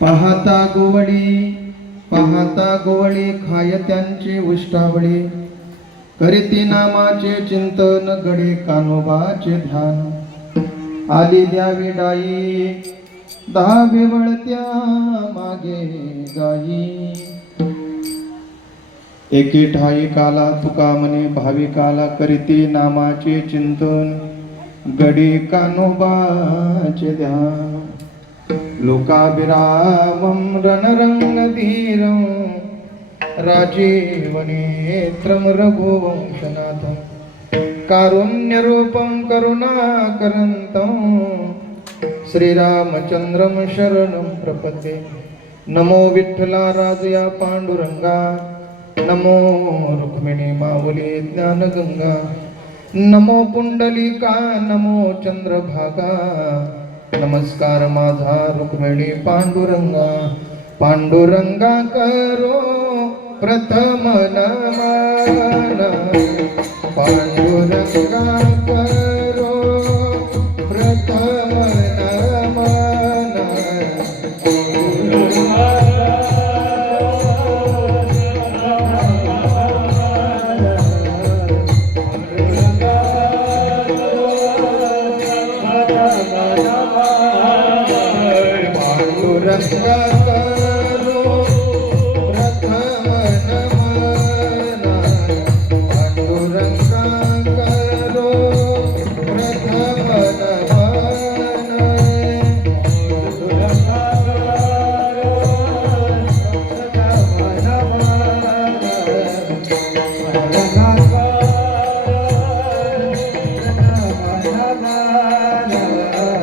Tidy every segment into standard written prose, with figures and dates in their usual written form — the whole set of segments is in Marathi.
पाहता गोवळी खाय त्यांचे उष्टावळी, करीती नामाचे चिंतन गडे कानोबाचे ध्यान। आली द्यावी डाई 10 वळत्या मागे गाई, एके ठाई काला तुका म्हणे भाविकाला, करीती नामाचे चिंतन गडे कानोबाचे ध्यान। लोकाभिरामं रणरंगधीरं राजीवनेत्रं रघुवंशनाथं, कारुण्यरूपं करुणाकरन्तं श्रीरामचन्द्रं शरणं प्रपद्ये। नमो विठ्ठला राजया पांडुरंगा, नमो रुक्मिणी माऊली ज्ञानगंगा, नमो पुंडलिका नमो चंद्रभागा, नमस्कार माझा रुक्मिणी पांडुरंगा। पांडुरंगा करो प्रथम नमन, पांडुरंगा करो प्रथम नमन। पांडुरंगा करो प्रथम नमन, पांडुरंगा करो प्रथम नमन।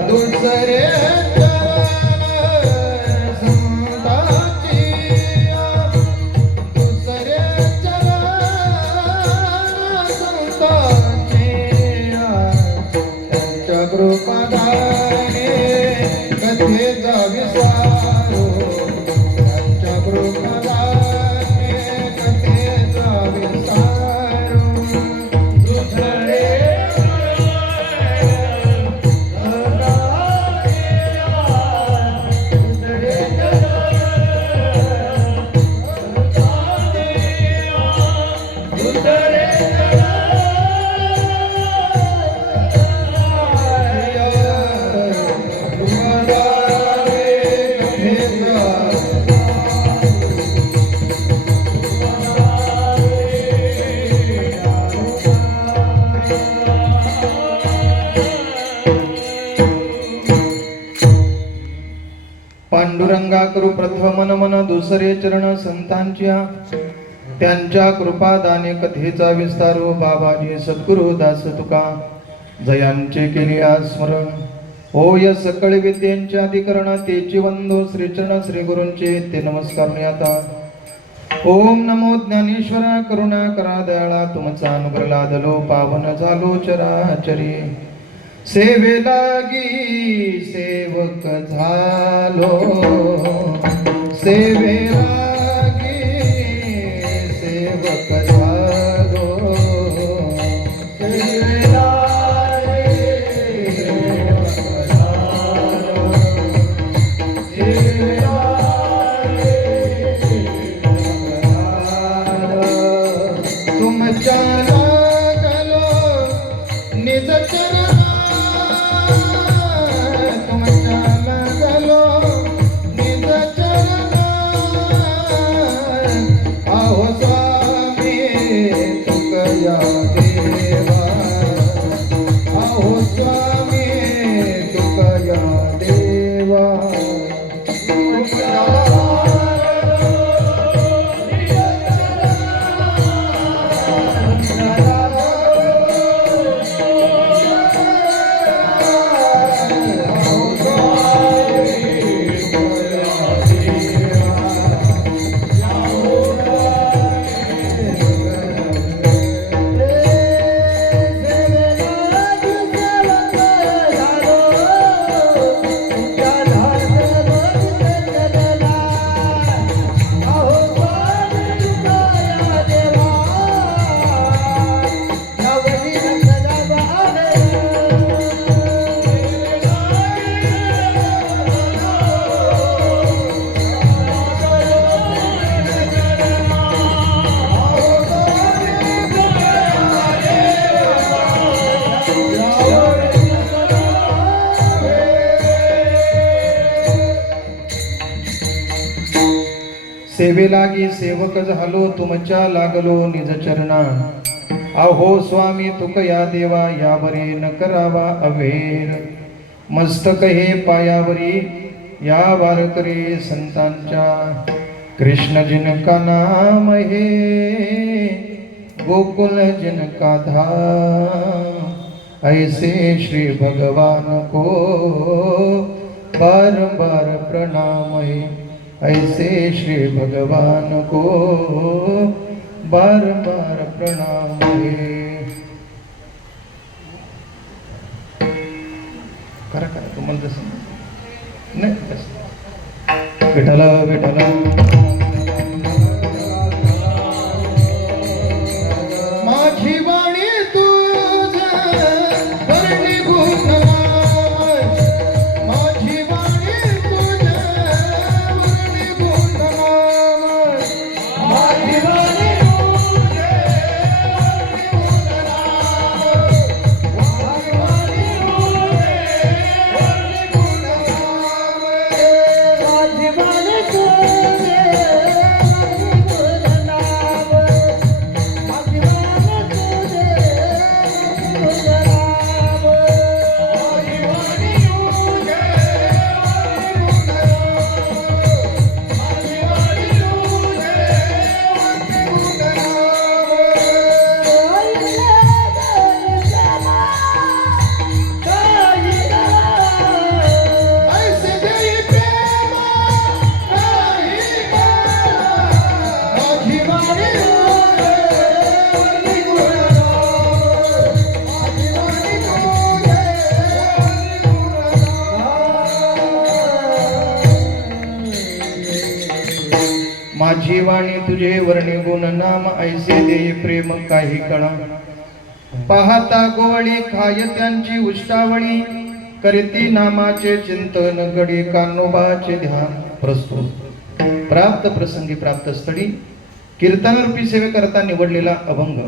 दुसरे कृपादाने कथेचा विसारो, त्यांच्या कृपादाने कथेचा विसारो। दुसरे पांडुरंगा करू प्रथम नमन, दुसरे चरण संतांच्या त्यांच्या कृपादाने कथेचा विस्तारो। बाबाजी सद्गुरु दास तुका जयांचे केले स्मरण, होय सकळ विद्येंचे अधिकरण तेची वंदो। श्रीचरण श्री गुरूंचे ते नमस्कार आता। ओम नमो ज्ञानेश्वरा करुणा करा दयाळा, तुमचा अनुग्रह लादलो पावन झालो चराचरी। सेवे लागी सेवक झालो, सेवे लागी सेवक झालो, सेवे लागी सेवक झालो, सेवे लागी सेवक झालो। तुमच्या लागलो निज चरण, तुमच्या लागलो निज चरण, सेवे लागी सेवक झालो तुमच्या लागलो निज चरणा अहो स्वामी तुक या देवा यावरी न करावा अवेर मस्तक हे पायावरी या वारकरी संतांच्या कृष्ण जिनका नाम है गोकुल जिनका धाम ऐसे श्री भगवान को बार बार प्रणाम है ऐसे श्री भगवान को बार बार प्रणाम है करा करा तुम्हाला जसं नाही विठ्ठल विठ्ठल माझी वाणी तुझ वर्णी गुण माझी वाणी तुझ वर्णी गुण माझी वाणी माझी वाणी तुझे वर्णी गुण नाम ऐसे दे प्रेम काही कणा पाहता गोवळी खाय त्यांची उष्टावळी करती नामाचे चिंतन गडी कानोबाचे ध्यान प्रस्तुत प्राप्त प्रसंगी प्राप्त स्थळी कीर्तनरूपी सेवे करता निवडलेला अभंग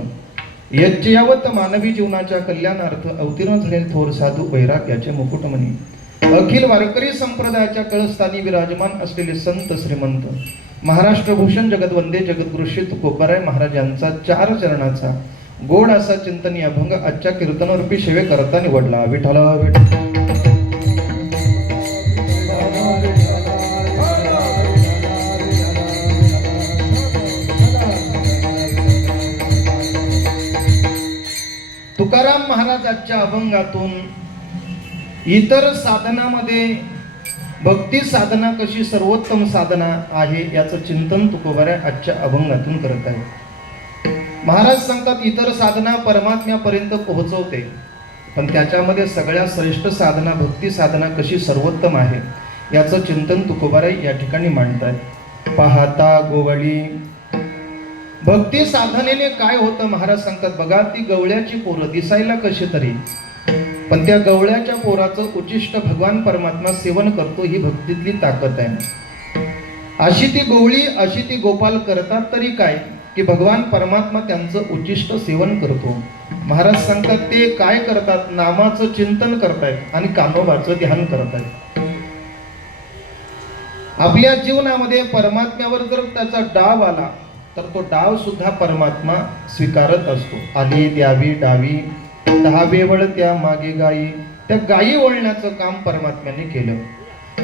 यज्ञयावत मानवी जीवनाच्या कल्याणार्थ अवतीर्ण झालेले थोर साधू वैराग्याचे मुकुटमणी अखिल वारकरी संप्रदायाच्या कळस्थानी विराजमान असलेले संत श्रीमंत महाराष्ट्र भूषण जगतवंदे जगद्गुरु श्री तुकोबाराय महाराज यांचा 4 चरणाचा गोड असा चिंतनीय अभंग आजच्या कीर्तनरूपी सेवे करता निवडला विठ्ठल विठ्ठल तुकाराम महाराजांच्या अभंगातून इतर साधनामध्ये भक्ती साधना कशी सर्वोत्तम साधना आहे याचं चिंतन तुकोबाराय आजच्या अभंगातून करत आहे. महाराज सांगतात इतर साधना परमात्म्यापर्यंत पोहोचवते पण त्याच्यामध्ये सगळ्यात श्रेष्ठ साधना भक्ती साधना कशी सर्वोत्तम आहे याचं चिंतन तुकोबाराय या ठिकाणी मांडतात. पाहता गोवळी भक्ती साधनेने काय होतं महाराज सांगतात बघा ती गवळ्याची पोरं दिसायला कशी तरी पण त्या गवळ्याच्या पोराचं उचिष्ट भगवान परमात्मा सेवन करतो ही भक्तीतली ताकद आहे. अशी ती गोवळी अशी ती गोपाल करतात तरी काय की भगवान परमात्मा त्यांचं उचिष्ट सेवन करतो. महाराज सांगतात ते काय करतात नामाचं चिंतन करतायत आणि कानोबाचं ध्यान करतायत. आपल्या जीवनामध्ये परमात्म्यावर जर त्याचा डाव आला तर तो डाव सुद्धा परमात्मा स्वीकारत असतो. आली द्यावी डावी 10 वेळ त्या मागे गायी त्या गायी ओळण्याचं काम परमात्म्याने केलं.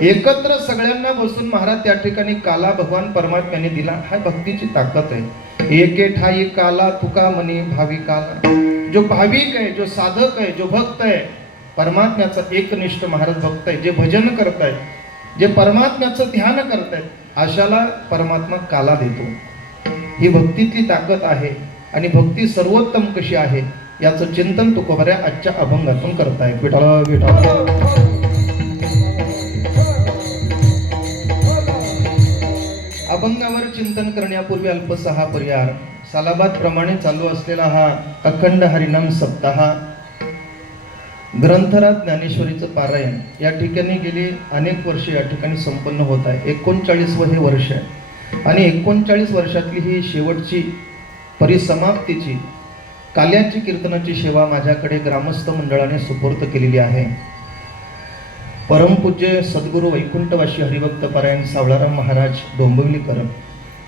एकत्र सगळ्यांना बसून महाराज त्या ठिकाणी काला भगवान परमात्म्याने दिला. हा भक्तीची ताकद आहे. एके ठाई काला तुका मनी भाविकाला जो भाविक आहे जो साधक आहे जो भक्त आहे परमात्म्याचा एकनिष्ठ महाराज भक्त आहे जे भजन करतायत जे परमात्म्याचं ध्यान करतायत अशाला परमात्मा काला देतो. ही भक्तीतली ताकद आहे आणि भक्ती सर्वोत्तम कशी आहे याचं चिंतन तुकोबाराय आजच्या अभंगातून करतायत. विठ्ठल विठ्ठल अभंगावर चिंतन करण्यापूर्वी अल्पसा हा पर्याय सालाबाद प्रमाणे चालू असलेला हा अखंड हरिनाम सप्ताह ग्रंथराज ज्ञानेश्वरीचं पारायण या ठिकाणी गेली अनेक वर्ष या ठिकाणी संपन्न होत आहे. 39वे हे वर्ष आहे आणि 39 वर्षातली ही शेवटची परिसमाप्तीची काल्याची कीर्तनाची सेवा माझ्याकडे ग्रामस्थ मंडळाने सुपूर्द केलेली आहे. परमपूज्य सद्गुरू वैकुंठवासी हरिभक्त पारायण सावळाराम महाराज डोंबिवलीकर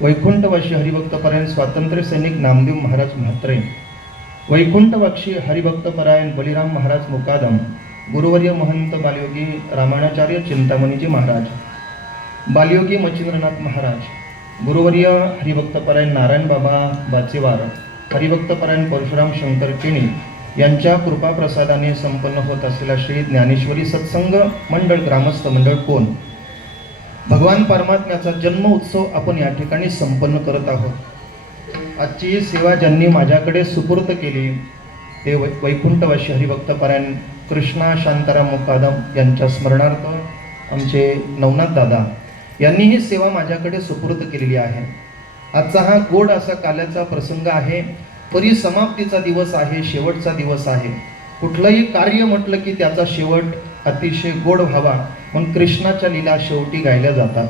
वैकुंठवासी हरिभक्तपरायण स्वातंत्र्य सैनिक नामदेव महाराज म्हात्रे, वैकुंठवासी हरिभक्तपरायण बलिराम महाराज मुकादम, गुरुवर्य महंत बालयोगी रामाणाचार्य चिंतामणीजी महाराज, बालयोगी मच्छिंद्रनाथ महाराज, गुरुवर्य हरिभक्तपरायण नारायण बाबा बाचेवार, हरिभक्तपरायण परशुराम शंकर केणी यांच्या कृपाप्रसादाने संपन्न होत असलेला श्री ज्ञानेश्वरी सत्संग मंडळ ग्रामस्थ मंडळ कोण भगवान परमात्म्याचा जन्म उत्सव आपण या ठिकाणी संपन्न करत आहोत। आजची सेवा ज्यांनी माझ्याकडे सुपूर्त केली ते वैकुंठवासी हरिभक्तपरायण कृष्णा शांताराम मुकादम यांच्या स्मरणार्थ आमचे नवनाथ दादा यांनी ही सेवा माझ्याकडे सुपूर्त केलेली आहे। आजचा हा गोड असा काल्याचा प्रसंग आहे, परिसमाप्तीचा दिवस आहे, शेवटचा दिवस आहे। कुठलंही कार्य म्हटलं की त्याचा शेवट अतिशय गोड व्हावा म्हणून कृष्णाच्या लीला शेवटी गायल्या जातात।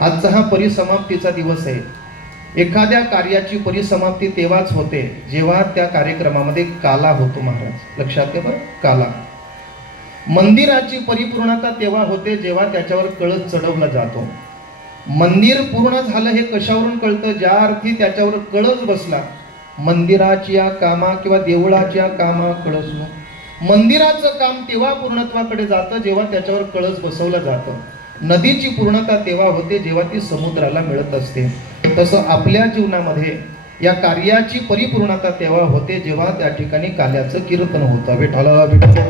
आजचा हा परिसमाप्तीचा दिवस आहे। एखाद्या कार्याची परिसमाप्ती तेव्हाच होते जेव्हा त्या कार्यक्रमामध्ये काला होतो महाराज, लक्षात घ्या बरं, काला। मंदिराची परिपूर्णता तेव्हा होते जेव्हा त्याच्यावर कळस चढवला जातो। मंदिर पूर्ण झालं हे कशावरून कळतं? ज्या अर्थी त्याच्यावर कळस बसला। मंदिराच्या कामा किंवा देवळाच्या कामा कळस न, मंदिराचं काम तेव्हा पूर्णत्वाकडे जातं जेव्हा त्याच्यावर कळस बसवलं जातं। नदीची पूर्णता तेव्हा होते जेव्हा ती समुद्राला मिळत असते। तसं आपल्या जीवनामध्ये या कार्याची परिपूर्णता तेव्हा होते जेव्हा त्या ठिकाणी काल्याचं कीर्तन होतं। विठ्ठला विठ्ठला,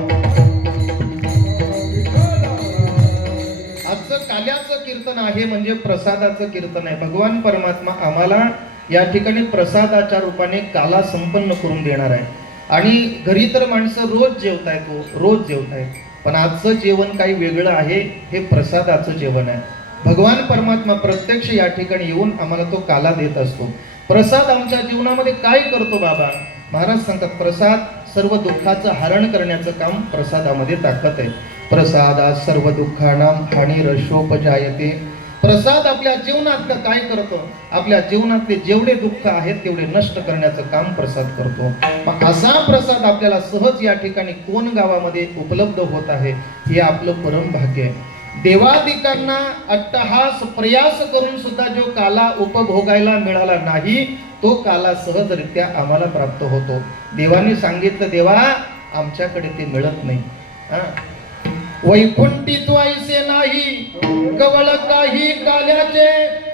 आजचं काल्याचं कीर्तन आहे म्हणजे प्रसादाचं कीर्तन आहे। भगवान परमात्मा आम्हाला या ठिकाणी प्रसादाच्या रूपाने काला संपन्न करून देणार आहे। आणि घरी तर माणसं रोज जेवतायत, रोज जेवतायत, पण आजचं जेवण काही वेगळं आहे, हे प्रसादाचं जेवण आहे। भगवान परमात्मा प्रत्यक्ष या ठिकाणी येऊन आम्हाला तो काला देत असतो। प्रसाद आमच्या जीवनामध्ये काय करतो बाबा? महाराज सांगतात प्रसाद सर्व दुःखाचं हरण करण्याचं काम प्रसादामध्ये ताकद आहे। प्रसादात सर्व दुःखानां हानिरशोपजायते। प्रसाद आपल्या जीवनात काय करतो? आपल्या जीवनातले जेवढे दुःख आहेत तेवढे नष्ट करण्याचं काम प्रसाद करतो। मग असा प्रसाद आपल्याला सहज या ठिकाणी कोण गावामध्ये उपलब्ध होत आहे, हे आपलं परम भाग्य आहे। देवादिकांना अट्टहास प्रयास करून सुद्धा जो काला उपभोगायला मिळाला नाही, तो काला सहजरित्या आम्हाला प्राप्त होतो। देवाने सांगितलं, देवा आमच्याकडे ते मिळत नाही। वैकुंठी त्वायसे नाही कवळ काही काल्याचे।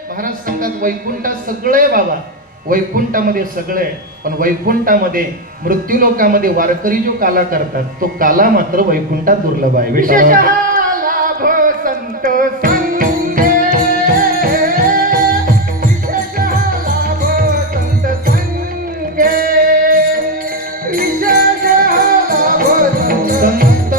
महाराज सांगतात वैकुंठात सगळे बाबा, वैकुंठामध्ये सगळे, पण वैकुंठामध्ये मृत्यूलोकामध्ये वारकरी जो काला करतात तो काला मात्र वैकुंठात दुर्लभ आहे। लाभ संत संगे, लाभ संत संगे, संत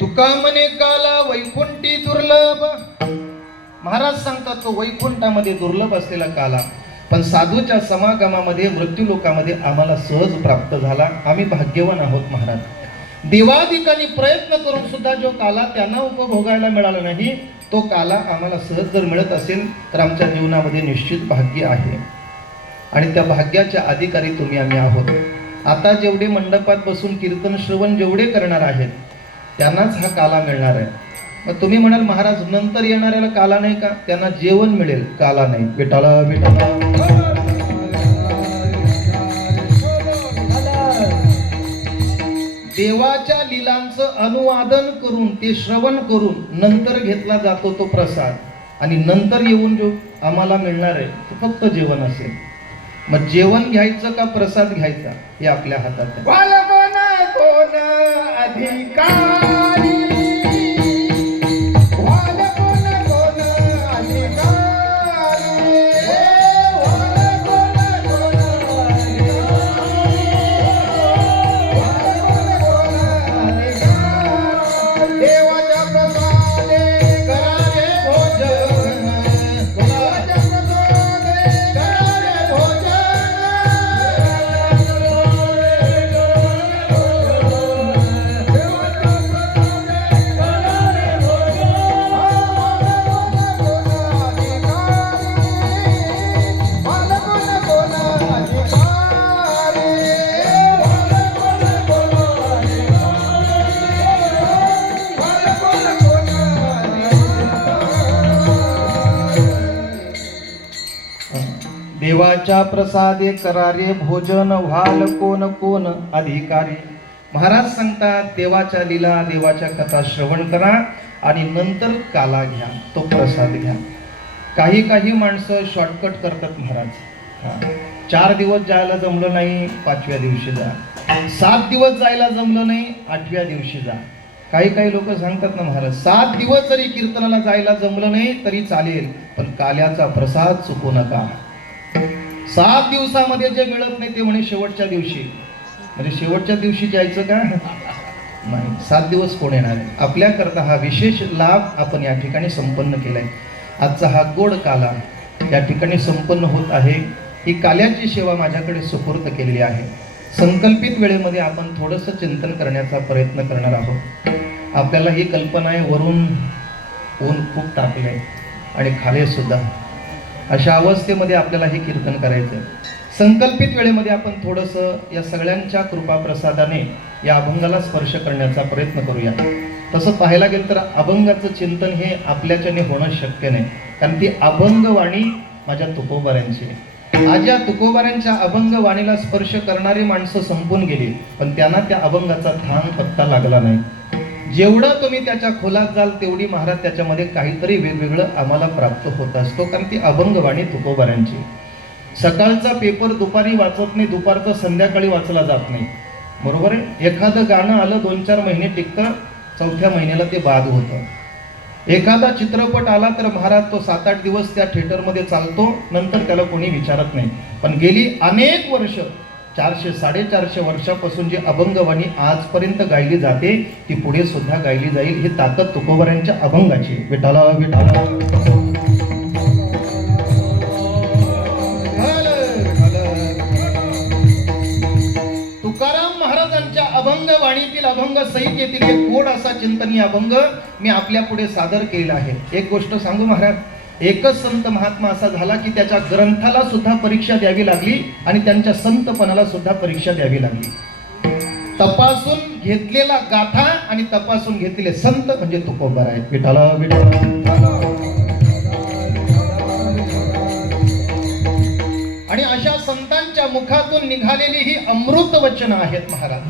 तुकामने काला वैकुंठी दुर्लभ। महाराज सांगतात तो वैकुंठामध्ये दुर्लभ असलेला काला पण साधूच्या समागमामध्ये मृत्यूलोकामध्ये आम्हाला सहज प्राप्त झाला। आम्ही भाग्यवान आहोत महाराज। देवादिकांनी प्रयत्न करून सुद्धा जो काला त्यांना उपभोगायला मिळाला नाही, तो काला आम्हाला सहज जर मिळत असेल तर आमच्या जीवनामध्ये निश्चित भाग्य आहे आणि त्या भाग्याच्या अधिकारी तुम्ही आम्ही आहोत। आता जेवढे मंडपात बसून कीर्तन श्रवण जेवढे करणार आहेत त्यांनाच हा काला मिळणार आहे। मग तुम्ही म्हणाल महाराज नंतर येणाऱ्याला काला नाही का? त्यांना जेवण मिळेल, काला नाही। विठ्ठला विठ्ठला, देवाच्या लीलांचं अनुवादन करून ते श्रवण करून नंतर घेतला जातो तो प्रसाद, आणि नंतर येऊन जो आम्हाला मिळणार आहे तो फक्त जेवण असेल। मग जेवण घ्यायचं का प्रसाद घ्यायचा हे आपल्या हातात आहे। कोण अधिकारी, कोण अधिकारी, देवाच्या प्रसादे करारे भोजन व्हाल कोण कोण अधिकारी. महाराज सांगतात देवाच्या लीला देवाच्या कथा श्रवण करा आणि नंतर काला घ्या, तो प्रसाद घ्या. काही काही माणसं शॉर्टकट करतात महाराज. 4 दिवस जायला जमलं नाही 5व्या दिवशी जा, 7 दिवस जायला जमलं नाही 8व्या दिवशी जा. काही काही लोक सांगतात ना महाराज 7 दिवस जरी कीर्तनाला जायला जमलं नाही तरी चालेल, पण काल्याचा प्रसाद चुकू नका. 7 दिवसामध्ये जे मिळत नाही ते म्हणे शेवटच्या दिवशी. म्हणजे शेवटच्या दिवशी जायचं का नाही, 7 दिवस कोण येणार आहे. आपल्याकरता हा विशेष लाभ आपण या ठिकाणी संपन्न केलाय. आजचा हा गोड काला या ठिकाणी संपन्न होत आहे. ही काल्याची सेवा माझ्याकडे सुपूर्द केलेली आहे. संकल्पित वेळेमध्ये आपण थोडंसं चिंतन करण्याचा प्रयत्न करणार आहोत. आपल्याला ही कल्पना आहे वरून ऊन खूप तापलंय आणि खाली सुद्धा, अशा अवस्थेमध्ये आपल्याला हे कीर्तन करायचं आहे. संकल्पित वेळेमध्ये आपण थोडंसं या सगळ्यांच्या कृपा प्रसादाने या अभंगाला स्पर्श करण्याचा प्रयत्न करूया. तसं पाहायला गेलं तर अभंगाचं चिंतन हे आपल्याच्याने होणं शक्य नाही, कारण ती अभंगवाणी माझ्या तुकोबाऱ्यांची. आज या तुकोबाऱ्यांच्या अभंगवाणीला स्पर्श करणारी माणसं संपून गेली, पण त्यांना त्या अभंगाचा थांग पत्ता लागला नाही. जेवढं तुम्ही त्याच्या खोलात जाल तेवढी महाराज त्याच्यामध्ये काहीतरी वेगवेगळं आम्हाला प्राप्त होत असतो, कारण ती अभंगवाणी तुकोबाऱ्यांची. सकाळचा पेपर दुपारी वाचत नाही, दुपारचा संध्याकाळी वाचला जात नाही, बरोबर आहे. एखादं गाणं आलं 2-4 महिने टिकतं, 4थ्या महिन्याला ते बाद होतं. एखादा चित्रपट आला तर महाराज तो 7-8 दिवस त्या थिएटरमध्ये चालतो, नंतर त्याला कोणी विचारत नाही. पण गेली अनेक वर्ष 400-450 वर्षापासून जी अभंगवाणी आजपर्यंत गायली जाते ती पुढे सुद्धा गायली जाईल. ही ताकद तुकोबाऱ्यांच्या अभंगाची. विठाला विठाला तुकाराम महाराजांच्या अभंगवाणीतील अभंग सहित येथील एक गोड असा चिंतनीय अभंग मी आपल्या पुढे सादर केला आहे. एक गोष्ट सांगू महाराज, एकच संत महात्मा असा झाला की त्याच्या ग्रंथाला सुद्धा परीक्षा द्यावी लागली आणि त्यांच्या संतपणाला सुद्धा परीक्षा द्यावी लागली. तपासून घेतलेला गाथा आणि तपासून घेतलेले संत म्हणजे तुकोबार आहेत. विठाला विठाला. आणि अशा संतांच्या मुखातून निघालेली ही अमृत वचन आहेत महाराज.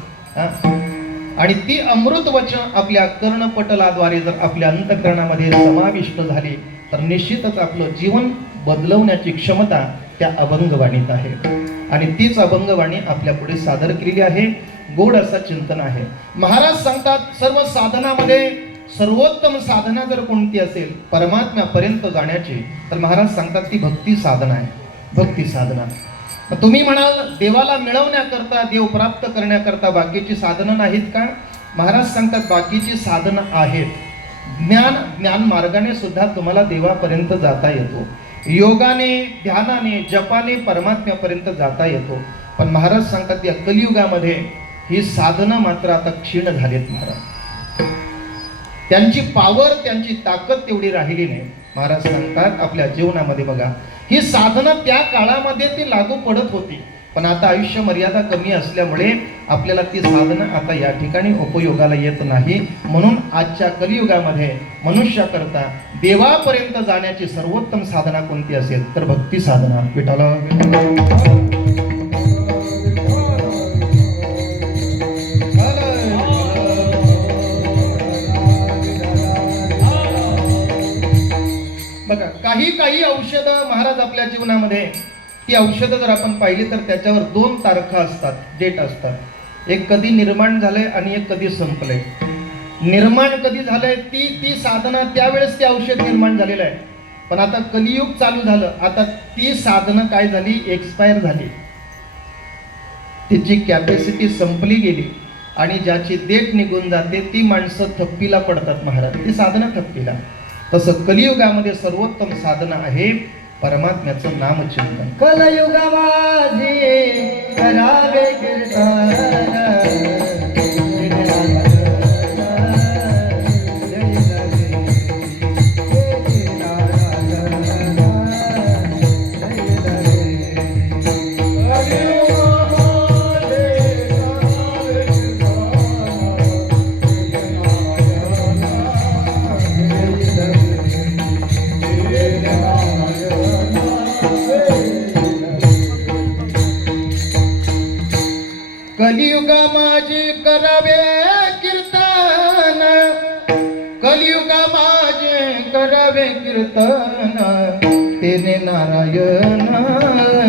आणि ती अमृत वचन आपल्या कर्णपटलाद्वारे जर आपल्या अंतःकरणामध्ये समाविष्ट झाली तर निश्चितच आपलं जीवन बदलवण्याची क्षमता त्या अभंगवाणीत आहे. आणि तीच अभंगवाणी आपल्या पुढे सादर केलेली आहे. गोड असा चिंतन आहे. महाराज सांगतात सर्व साधनामध्ये सर्वोत्तम साधना जर कोणती असेल परमात्म्यापर्यंत जाण्याची, तर महाराज सांगतात ती भक्ती साधना आहे. भक्ती साधना. तुम्ही म्हणाल देवाला मिळवण्याकरता, देव प्राप्त करण्याकरता बाकीची साधनं नाहीत का? महाराज सांगतात बाकीची साधनं आहेत. ज्ञान मार्गाने सुद्धा तुम्हाला देवापर्यंत जाता येतो. योगाने, ध्यानाने, जपाने परमात्म्यापर्यंत जाता येतो. पण महाराज सांगतात या कलियुगामध्ये ही साधनं मात्र आता क्षीण झालीत महाराज. त्यांची पावर, त्यांची ताकद तेवढी राहिली नाही. महाराज सांगतात आपल्या जीवनामध्ये बघा, ही साधना त्या काळामध्ये ती लागू पडत होती, पण आता आयुष्य मर्यादा कमी असल्यामुळे आपल्याला ती साधना आता या ठिकाणी उपयोगाला येत नाही. म्हणून आजच्या कलियुगामध्ये मनुष्याकरता देवापर्यंत जाण्याची सर्वोत्तम साधना कोणती असेल तर भक्ती साधना. विठाला बघा, काही औषधं महाराज आपल्या जीवनामध्ये, ती औषधं जर आपण पाहिली तर त्याच्यावर 2 तारखा असतात, डेट असतात. एक कधी निर्माण झालंय आणि एक कधी संपलंय. निर्माण कधी झालंय ती साधना, त्यावेळेस ते औषध निर्माण झालेलं आहे. पण आता कलियुग चालू झालं, आता ती साधनं काय झाली, एक्सपायर झाली, तिची कॅपॅसिटी संपली गेली आणि ज्याची डेट निघून जाते ती माणसं थप्पीला पडतात महाराज, ती साधना थप्पीला. तसं कलियुगामध्ये सर्वोत्तम साधना आहे परमात्म्याचं नामचिंतन. कलयुगा माझी करावे कीर्तन, कीर्तन तेने नारायण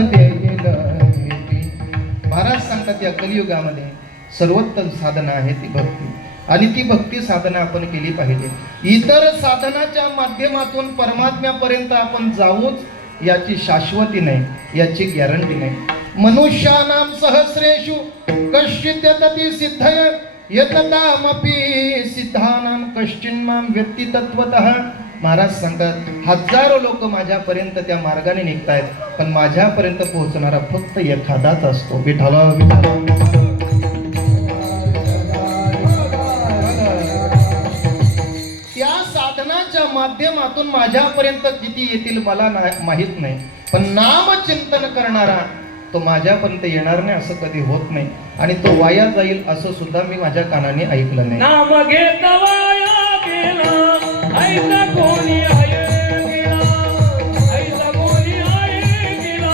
देईल भेटी. महाराज सांगतात या कलियुगामध्ये सर्वोत्तम साधना आहे ती भक्ती, आणि ती भक्ती साधना आपण केली पाहिजे. इतर साधनाच्या माध्यमातून परमात्म्यापर्यंत आपण जाऊच याची शाश्वती नाही, याची गॅरंटी नाही. मनुष्यानां सहस्रेषु कश्चित् यतति सिद्धय यततामपि सिद्धानां कश्चिन्मां व्यक्ती तत्वतः. महाराज सांगतात हजारो लोक माझ्यापर्यंत त्या मार्गाने निघतायत, पण माझ्यापर्यंत पोहोचणारा फक्त एखादाच असतो. विठ्ठला विठ्ठला. त्या साधनाच्या माध्यमातून माझ्यापर्यंत किती येतील मला माहित नाही, पण नामचिंतन करणारा तो माझ्यापर्यंत येणार नाही असं कधी होत नाही, आणि तो वाया जाईल असं सुद्धा मी माझ्या कानाने ऐकलं नाही. नाम घेत वाया गेला ऐसा कोणी आहे गेला, ऐसा कोणी आहे गेला,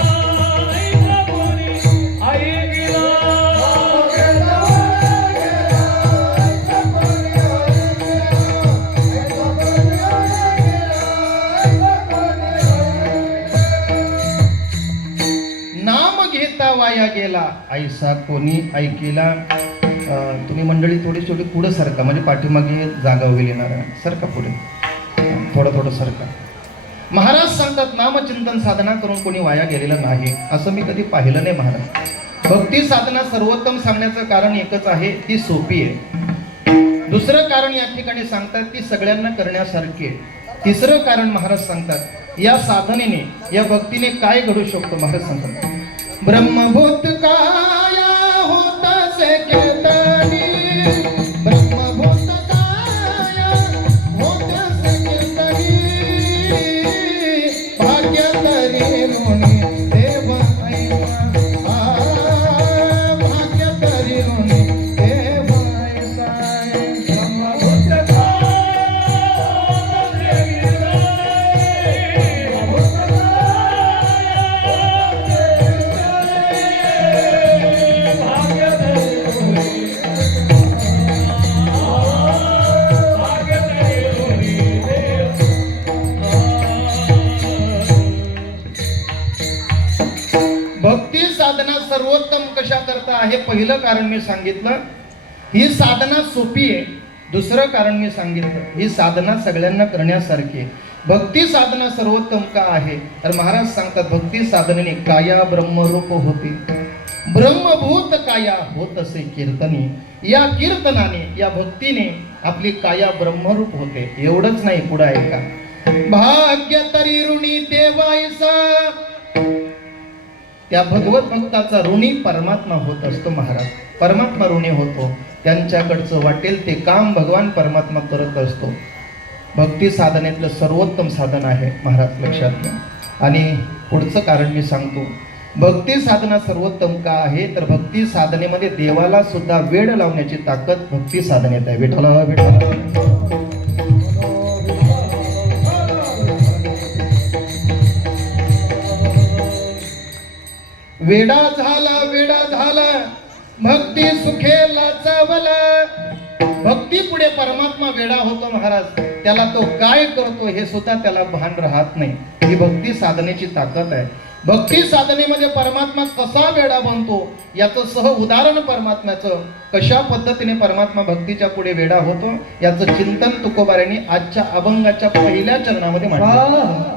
ऐसा कोणी आहे गेला. नाम घेता वाया गेला ऐसा कोणी ऐकेला. तुम्ही मंडळी थोडी छोटी पुढे सरका, म्हणजे पाठीमागे जागा होईल येणार. सरका पुढे, थोडं सरका. महाराज सांगतात नामचिंतन साधना करून कोणी वाया गेलेलं नाही, असं मी कधी पाहिलं नाही. महाराज भक्ती साधना सर्वोत्तम सांगण्याचं कारण एकच आहे, ती सोपी आहे. दुसरं कारण या ठिकाणी सांगतात ती सगळ्यांना करण्यासारखी आहे. तिसरं कारण महाराज सांगतात या साधनेने, या भक्तीने काय घडू शकतो. महाराज सांगतात ब्रह्मभूत काया होतसे कीर्तनी, ब्रह्मभूत काया होतसे कीर्तनी, भाग्य तरी ऋणी देव ऐसा, भाग्य तरी ऋणी देव ऐसा. ब्रह्मभूत भक्ती साधना सर्वोत्तम कशा करता आहे पहिलं कारण मी सांगितलं, ही साधना सोपी आहे. दुसरं कारण मी सांगितलं ही साधना सगळ्यांना करण्यासारखी आहे. भक्ती साधना सर्वोत्तम का आहे तर महाराज सांगतात भक्ती साधनेने काया ब्रह्मरूप होते, ब्रह्मभूत काया होत असे कीर्तनी. या कीर्तनाने, या भक्तीने आपली काया ब्रह्मरूप होते. एवढंच नाही, पुढे आहे का भाग्य तरी ऋणी देवायसा. त्या भगवत भक्ताचा ऋणी परमात्मा होत असतो. महाराज परमात्मा ऋणी होतो, त्यांच्याकडचं वाटेल ते काम भगवान परमात्मा करत असतो. भक्ती साधनेतलं सर्वोत्तम साधन आहे महाराज, लक्षात घ्या. आणि पुढचं कारण मी सांगतो, भक्ती साधना सर्वोत्तम का आहे तर भक्ती साधनेमध्ये देवाला सुद्धा वेळ लावण्याची ताकद भक्ती साधनेत आहे. विठ्ठला विठ्ठला. वेडा झाला भक्ती सुखेला चावला. भक्ती पुढे परमात्मा वेडा होतो महाराज, त्याला तो काय करतो हे सुद्धा त्याला भान राहत नाही. ही भक्ती साधनेची ताकद आहे. भक्ती साधनेमध्ये परमात्मा कसा वेडा बनतो याचं सह उदाहरण परमात्म्याचं, कशा पद्धतीने परमात्मा भक्तीच्या पुढे वेडा होतो याचं चिंतन तुकोबाऱ्यांनी आजच्या अभंगाच्या पहिल्या चरणामध्ये म्हटलं.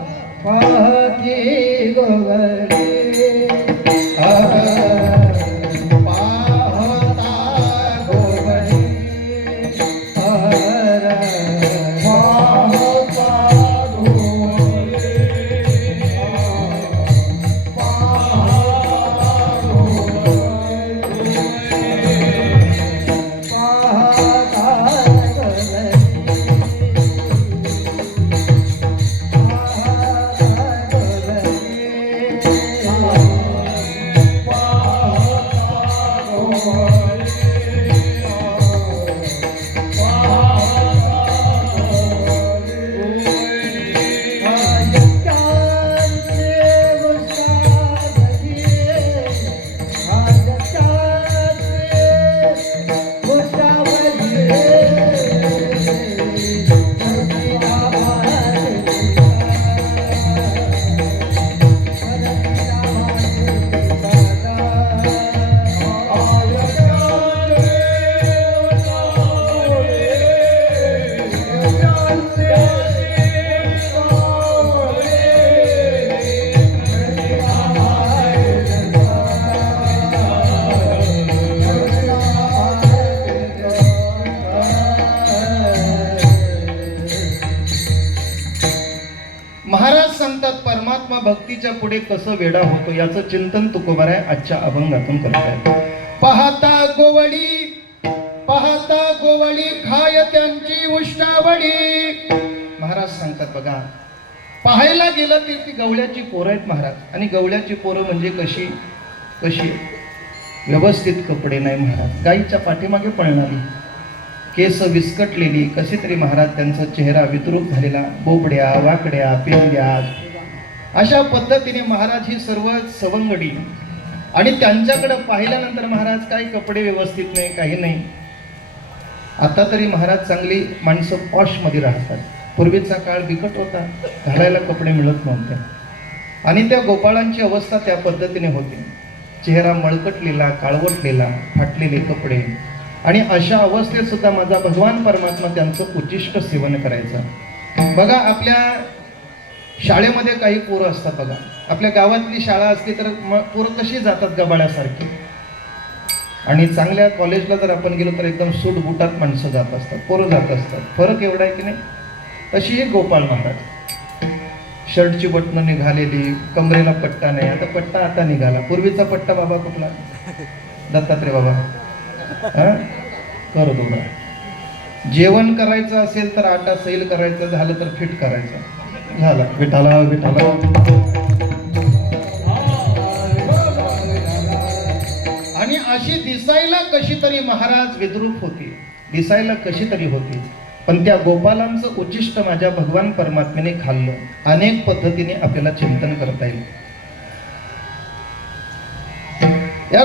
महाराज सांगतात परमात्मा भक्तीच्या पुढे कसं वेडा होतो याचं चिंतन तुकोबाराय आजच्या अभंगातून करताय. पाहता गोवळी खाय त्यांची उष्टावडी. महाराज सांगतात बघा, पाहायला गेलं तर ती गवळ्याची पोरं आहेत महाराज. आणि गवळ्याची पोरं म्हणजे कशी व्यवस्थित कपडे नाही महाराज, गाईच्या पाठीमागे पळणारी, केस विस्कटलेली, कशी तरी महाराज त्यांचा चेहरा विद्रूप झालेला, बोबड्या वाकड्या पिंड्या, अशा पद्धतीने महाराज ही सर्व सवंगडी. आणि त्यांच्याकडे पाहिल्यानंतर महाराज काही कपडे व्यवस्थित नाही, काही नाही. आता तरी महाराज चांगली माणसं पॉशमध्ये राहतात. पूर्वीचा काळ बिकट होता, घालायला कपडे मिळत नव्हते. आणि त्या गोपाळांची अवस्था त्या पद्धतीने होती, चेहरा मळकटलेला, काळवटलेला, फाटलेले कपडे. आणि अशा अवस्थेत सुद्धा माझा भगवान परमात्मा त्यांचं उच्चिष्ट सेवन करायचं. बघा आपल्या शाळेमध्ये काही पोरं असतात बघा, आपल्या गावातली शाळा असते तर पोरं कशी जातात गबाळ्यासारखी. आणि चांगल्या कॉलेजला जर आपण गेलो तर एकदम सूट बुटात माणसं जात असतात, पोरं जात असतात. फरक एवढा आहे की नाही. तशी हे गोपाळ महाराज, शर्टची बटणं निघालेली, कमरेला पट्टा नाही. आता पट्टा आता निघाला, पूर्वीचा पट्टा बाबा कुठला, दत्तात्रय बाबा. करू दो. जेवण करायचं असेल तर आटा सैल करायचं, झालं तर फिट करायचं, झालं विठाला विठाला. आणि अशी दिसायला कशी तरी महाराज विद्रूप होती, दिसायला कशी तरी होती. पण त्या गोपालांचं उच्चिष्ट माझ्या भगवान परमात्म्याने खाल्लं. अनेक पद्धतीने आपल्याला चिंतन करता येईल. या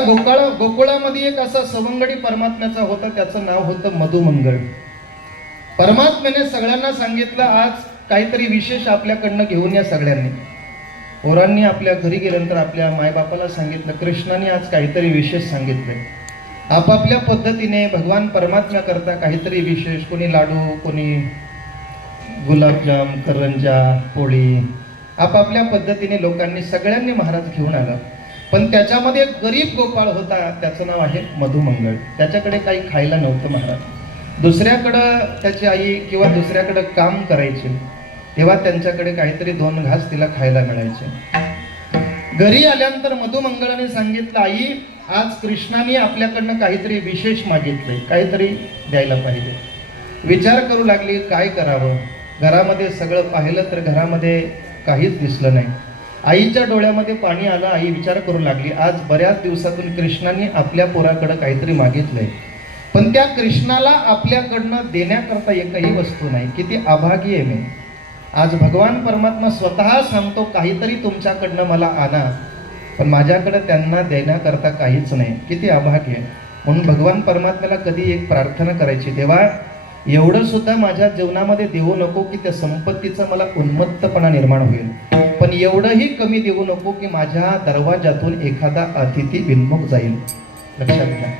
गोकुळामध्ये एक असा सवंगडी परमात्म्याचा होता, त्याचं नाव होतं मधुमंगळ. परमात्म्याने सगळ्यांना सांगितलं आज काहीतरी विशेष आपल्याकडनं घेऊन या. सगळ्यांनी पोरांनी आपल्या घरी गेल्यानंतर आपल्या मायबापाला सांगितलं, कृष्णाने आज काहीतरी विशेष सांगितलंय. आपापल्या पद्धतीने भगवान परमात्म्याकरता काहीतरी विशेष, कोणी लाडू, कोणी गुलाबजाम, करंजा, पोळी, आपापल्या पद्धतीने लोकांनी सगळ्यांनी महाराज घेऊन आलं. पण त्याच्यामध्ये एक गरीब गोपाळ होता, त्याचं नाव आहे मधुमंगळ. त्याच्याकडे काही खायला नव्हतं महाराज. दुसऱ्याकडं त्याची आई किंवा दुसऱ्याकडं काम करायचे, तेव्हा त्यांच्याकडे काहीतरी 2 घास तिला खायला मिळायचे. घरी आल्यानंतर मधुमंगळाने सांगितलं, आई आज कृष्णाने आपल्याकडनं काहीतरी विशेष मागितलंय, काहीतरी द्यायला पाहिजे. विचार करू लागली काय करावं. घरामध्ये सगळं पाहिलं तर घरामध्ये काहीच दिसलं नाही. आईच्या डोळ्यामध्ये पाणी आलं. आई विचार करू लागली, आज बऱ्याच दिवसातून कृष्णाने आपल्या पोराकडं काहीतरी मागितलंय, पण त्या कृष्णाला आपल्याकडनं देण्याकरता एकही वस्तू नाही. किती अभागी आहे मी. आज भगवान परमात्मा स्वतः सांगतो काहीतरी तुमच्याकडनं मला आणा, पण माझ्याकडे त्यांना देण्याकरता काहीच नाही. किती अभागी आहे. म्हणून भगवान परमात्म्याला कधी एक प्रार्थना करायची, देवा एवढं सुद्धा माझ्या जीवनामध्ये देऊ नको की त्या संपत्तीचा मला उन्मत्तपणा निर्माण होईल, पण एवढंही कमी देऊ नको की माझ्या दरवाजातून एखादा अतिथी बिनमुख जाईल. लक्षात घ्या.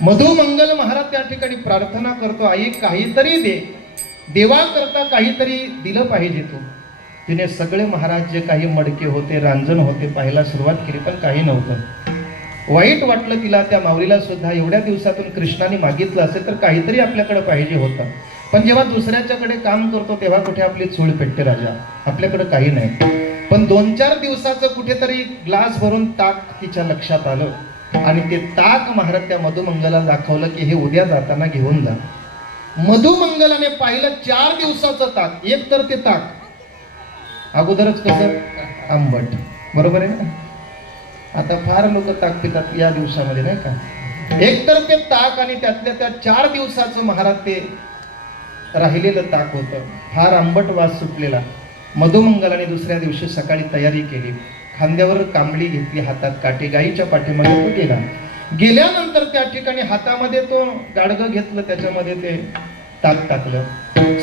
मधुमंगल महाराज त्या ठिकाणी प्रार्थना करतो, आई काहीतरी दे, देवाकरता काहीतरी दिलं पाहिजे तू. तिने सगळे महाराज जे काही मडके होते, रांजण होते, पाहायला सुरुवात केली, पण काही नव्हतं. वाईट वाटलं तिला, त्या माऊलीला सुद्धा. एवढ्या दिवसातून कृष्णाने मागितलं असेल तर काहीतरी आपल्याकडे पाहिजे होतं. पण जेव्हा दुसऱ्याच्याकडे काम करतो तेव्हा कुठे आपली चूळ पेटते राजा, आपल्याकडे काही नाही. पण 2-4 दिवसाचं कुठेतरी ग्लास भरून ताक तिच्या लक्षात आलं. आणि ते ताक महाराज त्या मधुमंगलाला दाखवलं की हे उद्या जाताना घेऊन जा. मधुमंगलाने पाहिलं 4 दिवसाचं ताक. एक तर ते ताक अगोदरच कसं आंबट, बरोबर आहे ना. आता फार लोक ताक पितात या दिवसामध्ये, नाही का. एक तर ते ताक आणि त्यातल्या त्या 4 दिवसाचं महाराज ते राहिलेलं ताक होतं, फार आंबट वास सुटलेला. मधुमंगलाने दुसऱ्या दिवशी सकाळी तयारी केली. खांद्यावर कांबळी घेतली, हातात काठी, गाईच्या पाठीमध्ये तो गेला. गेल्यानंतर त्या ठिकाणी हातामध्ये तो गाडगं घेतलं, त्याच्यामध्ये ते ताक टाकलं.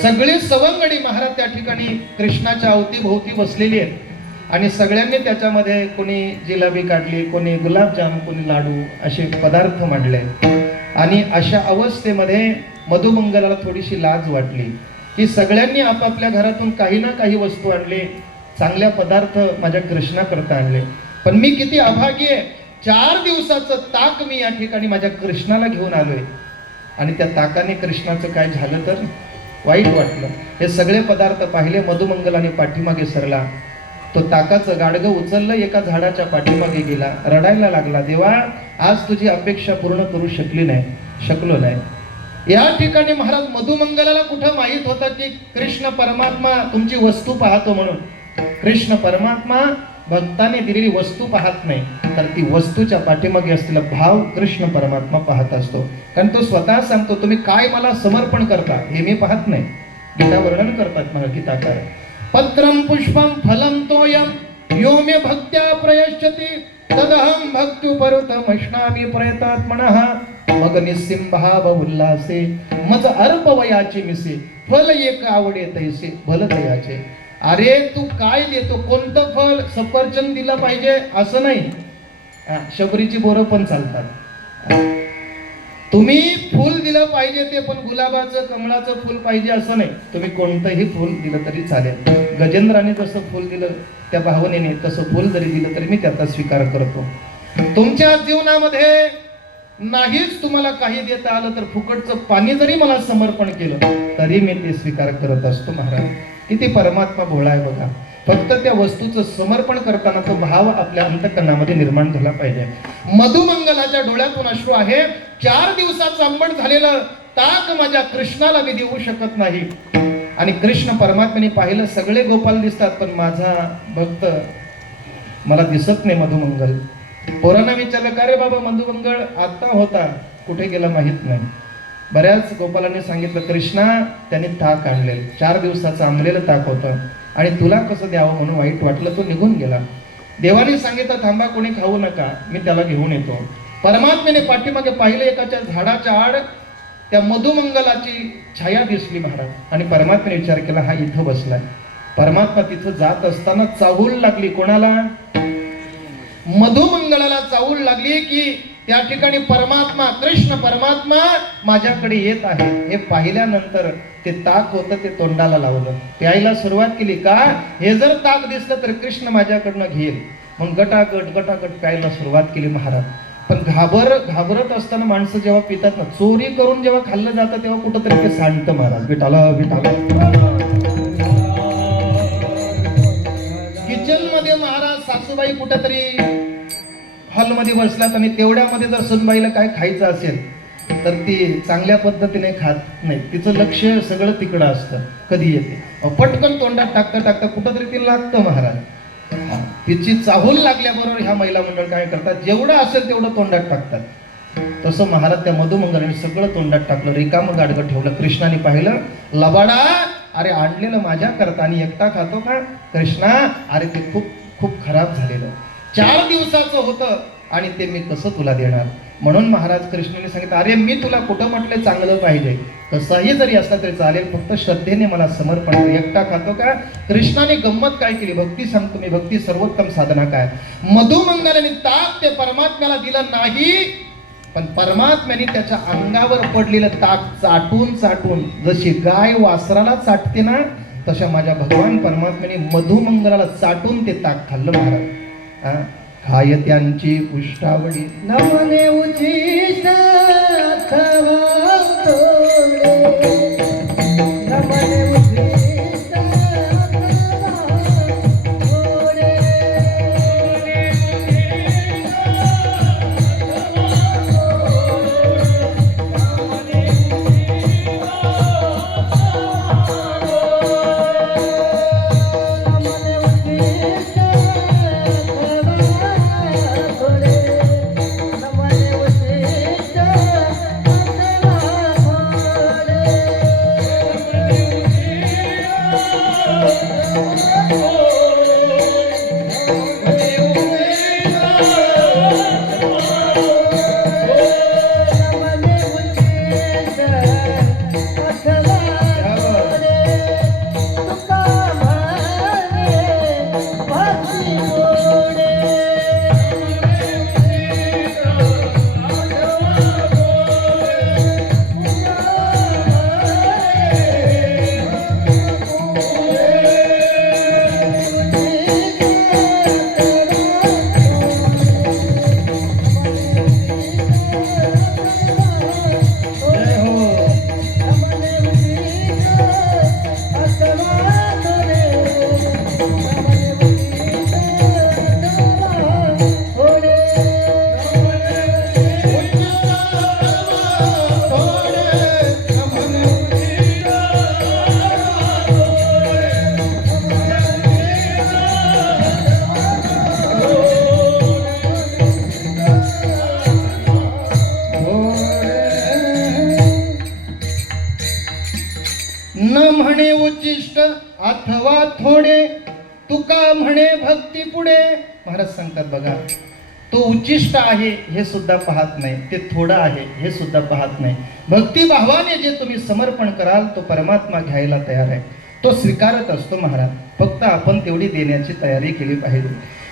सगळे सवंगडी महाराज त्या ठिकाणी कृष्णाच्या अवतीभोवती बसलेली आहेत. आणि सगळ्यांनी त्याच्यामध्ये कोणी जिलेबी काढली, कोणी गुलाबजाम, कोणी लाडू, असे पदार्थ मांडले. आणि अशा अवस्थेमध्ये मधुमंगलाला थोडीशी लाज वाटली. की सगळ्यांनी आपापल्या घरातून काही ना काही वस्तू आणले, चांगल्या पदार्थ माझ्या कृष्णाकरता आणले. पण मी किती अभागी आहे, 4 दिवसाचं ताक मी या ठिकाणी माझ्या कृष्णाला घेऊन आलोय आणि त्या ताकाने कृष्णाचं काय झालं तर वाईट वाटलं. हे सगळे पदार्थ पाहिले, मधुमंगलाने पाठीमागे सरला, तो ताकाचं गाडगं उचललं, एका झाडाच्या पाठीमागे गेला, रडायला लागला, देवा आज तुझी अपेक्षा पूर्ण करू शकलो नाही. या ठिकाणी महाराज मधुमंगलाला कुठं माहित होतं की कृष्ण परमात्मा तुमची वस्तू पाहतो म्हणून. कृष्ण परमात्मा भक्ताने दिलेली वस्तू पाहत नाही, तर ती वस्तूच्या पाठीमागे असलेला भाव कृष्ण परमात्मा पाहत असतो. कारण तो स्वतः सांगतो, तुम्ही काय मला समर्पण करता हे मी पाहत नाही. गीता वर्णन करतात मला गीताकार, पत्रम पुष्पम फलम तोयम यो मे भक्त्या प्रयश्यति तदहम भक्त्युपरुतमश्नामि प्रयतात्मनः मग निस्सिम भाव उल्हासे मज अर्प वयाचे मिसे फल एक आवडे तैसे भल दयाचे. अरे तू काय देतो, कोणतं फल? सफरचंद दिलं पाहिजे असं नाही, शबरीची बोरं पण चालतात. तुम्ही फूल दिलं पाहिजे ते पण गुलाबाचं कमळाचं फूल पाहिजे असं नाही. तुम्ही कोणतंही फूल दिलं तरी चालेल. गजेंद्राने जसं फूल दिलं त्या भावनेने, तसं फूल जरी दिलं तरी मी त्याचा स्वीकार करतो. तुमच्या जीवनामध्ये नाहीच तुम्हाला काही देता आलं तर फुकटचं पाणी जरी मला समर्पण केलं तरी मी ते स्वीकार करत असतो. महाराज किती परमात्मा भोळा आहे बघा. फक्त त्या वस्तूचं समर्पण करताना तो भाव आपल्या अंतःकरणामध्ये निर्माण झाला पाहिजे. मधुमंगलाच्या डोळ्यातून अश्रू आहे. 4 दिवसाचं आंबट झालेलं ताक माझ्या कृष्णाला मी देऊ शकत नाही. आणि कृष्ण परमात्म्याने पाहिलं, सगळे गोपाल दिसतात पण माझा भक्त मला दिसत नाही मधुमंगल. पोरांना विचारलं, का रे बाबा मधुमंगळ आता होता, कुठे गेला माहित नाही. बऱ्याच गोपालांनी सांगितलं, कृष्णा त्याने ताक आणले, 4 दिवसाचं आंबलेलं ताक होतं आणि तुला कसं द्यावं म्हणून वाईट वाटलं, तो निघून गेला. देवाने सांगितलं, थांबा कोणी खाऊ नका, मी त्याला घेऊन येतो. परमात्म्याने पाठीमागे पाहिलं, एकाच्या झाडाच्या आड त्या मधुमंगलाची छाया दिसली महाराज. आणि परमात्म्याने विचार केला, हा इथं बसलाय. परमात्मा तिथं जात असताना चाहूल लागली. कोणाला? मधुमंगलाला चाहूल लागली की त्या ठिकाणी परमात्मा, कृष्ण परमात्मा माझ्याकडे येत आहे. हे पाहिल्यानंतर ते ताक होतं ते तोंडाला लावलं, प्यायला सुरुवात केली. का? हे जर ताक दिसलं तर कृष्ण माझ्याकडनं घेईल. मग गटागट प्यायला सुरुवात केली महाराज. पण घाबरत असताना माणसं जेव्हा पितात ना, चोरी करून जेव्हा खाल्लं जातं तेव्हा कुठंतरी ते सांडतं महाराज. विठाला किचन मध्ये महाराज सासूबाई कुठेतरी हॉलमध्ये बसलात आणि तेवढ्यामध्ये जर सुनबाईला काय खायचं असेल तर ती चांगल्या पद्धतीने खात नाही. तिचं लक्ष सगळं तिकडं असतं, कधी येते पटकन तोंडात टाकता कुठंतरी ती लागतं महाराज. तिची चाहूल लागल्याबरोबर ह्या महिला मंडळ काय करतात, जेवढं असेल तेवढं तोंडात टाकतात. तसं महाराज त्या मधुमंगलाने सगळं तोंडात टाकलं, रिकामं गाडगं ठेवलं. कृष्णाने पाहिलं, लबाडा, अरे आणलेलं माझ्या करता आणि एकटा खातो का? कृष्णा, अरे ते खूप खराब झालेलं, 4 दिवसाचं होतं आणि ते मी कसं तुला देणार? म्हणून महाराज कृष्णाने सांगितलं, अरे मी तुला कुठं म्हटलं चांगलं पाहिजे, कसंही जरी असलं तरी चालेल, फक्त श्रद्धेने मला समर्पण कर. एकटा खातो का? कृष्णाने गंमत काय केली, भक्ती सांगतो मी, भक्ती सर्वोत्तम साधना काय. मधुमंगलाने ताक ते परमात्म्याला दिलं नाही, पण परमात्म्याने त्याच्या अंगावर पडलेलं ताक चाटून जशी गाय वासराला चाटते ना, तशा माझ्या भगवान परमात्म्याने मधुमंगलाला चाटून ते ताक खाल्लं महाराज. खाय त्यांची उष्टावळी नमने उचिष्ट अथवा तोडे, नमने उचिष्ट अथवा तोडे. नमने उचिष्ट न म्हणे उच्चिष्ट अथवा थोडे, तुका म्हणे भक्ती पुढे. महाराज सांगतात बघा, तो उच्चिष्ट आहे हे सुद्धा पाहत नाही, ते थोडं आहे हे सुद्धा पाहत नाही. भक्तिभावाने जे तुम्ही समर्पण कराल तो परमात्मा घ्यायला तयार आहे, तो स्वीकारत असतो महाराज. फक्त आपण तेवढी देण्याची तयारी केली पाहिजे.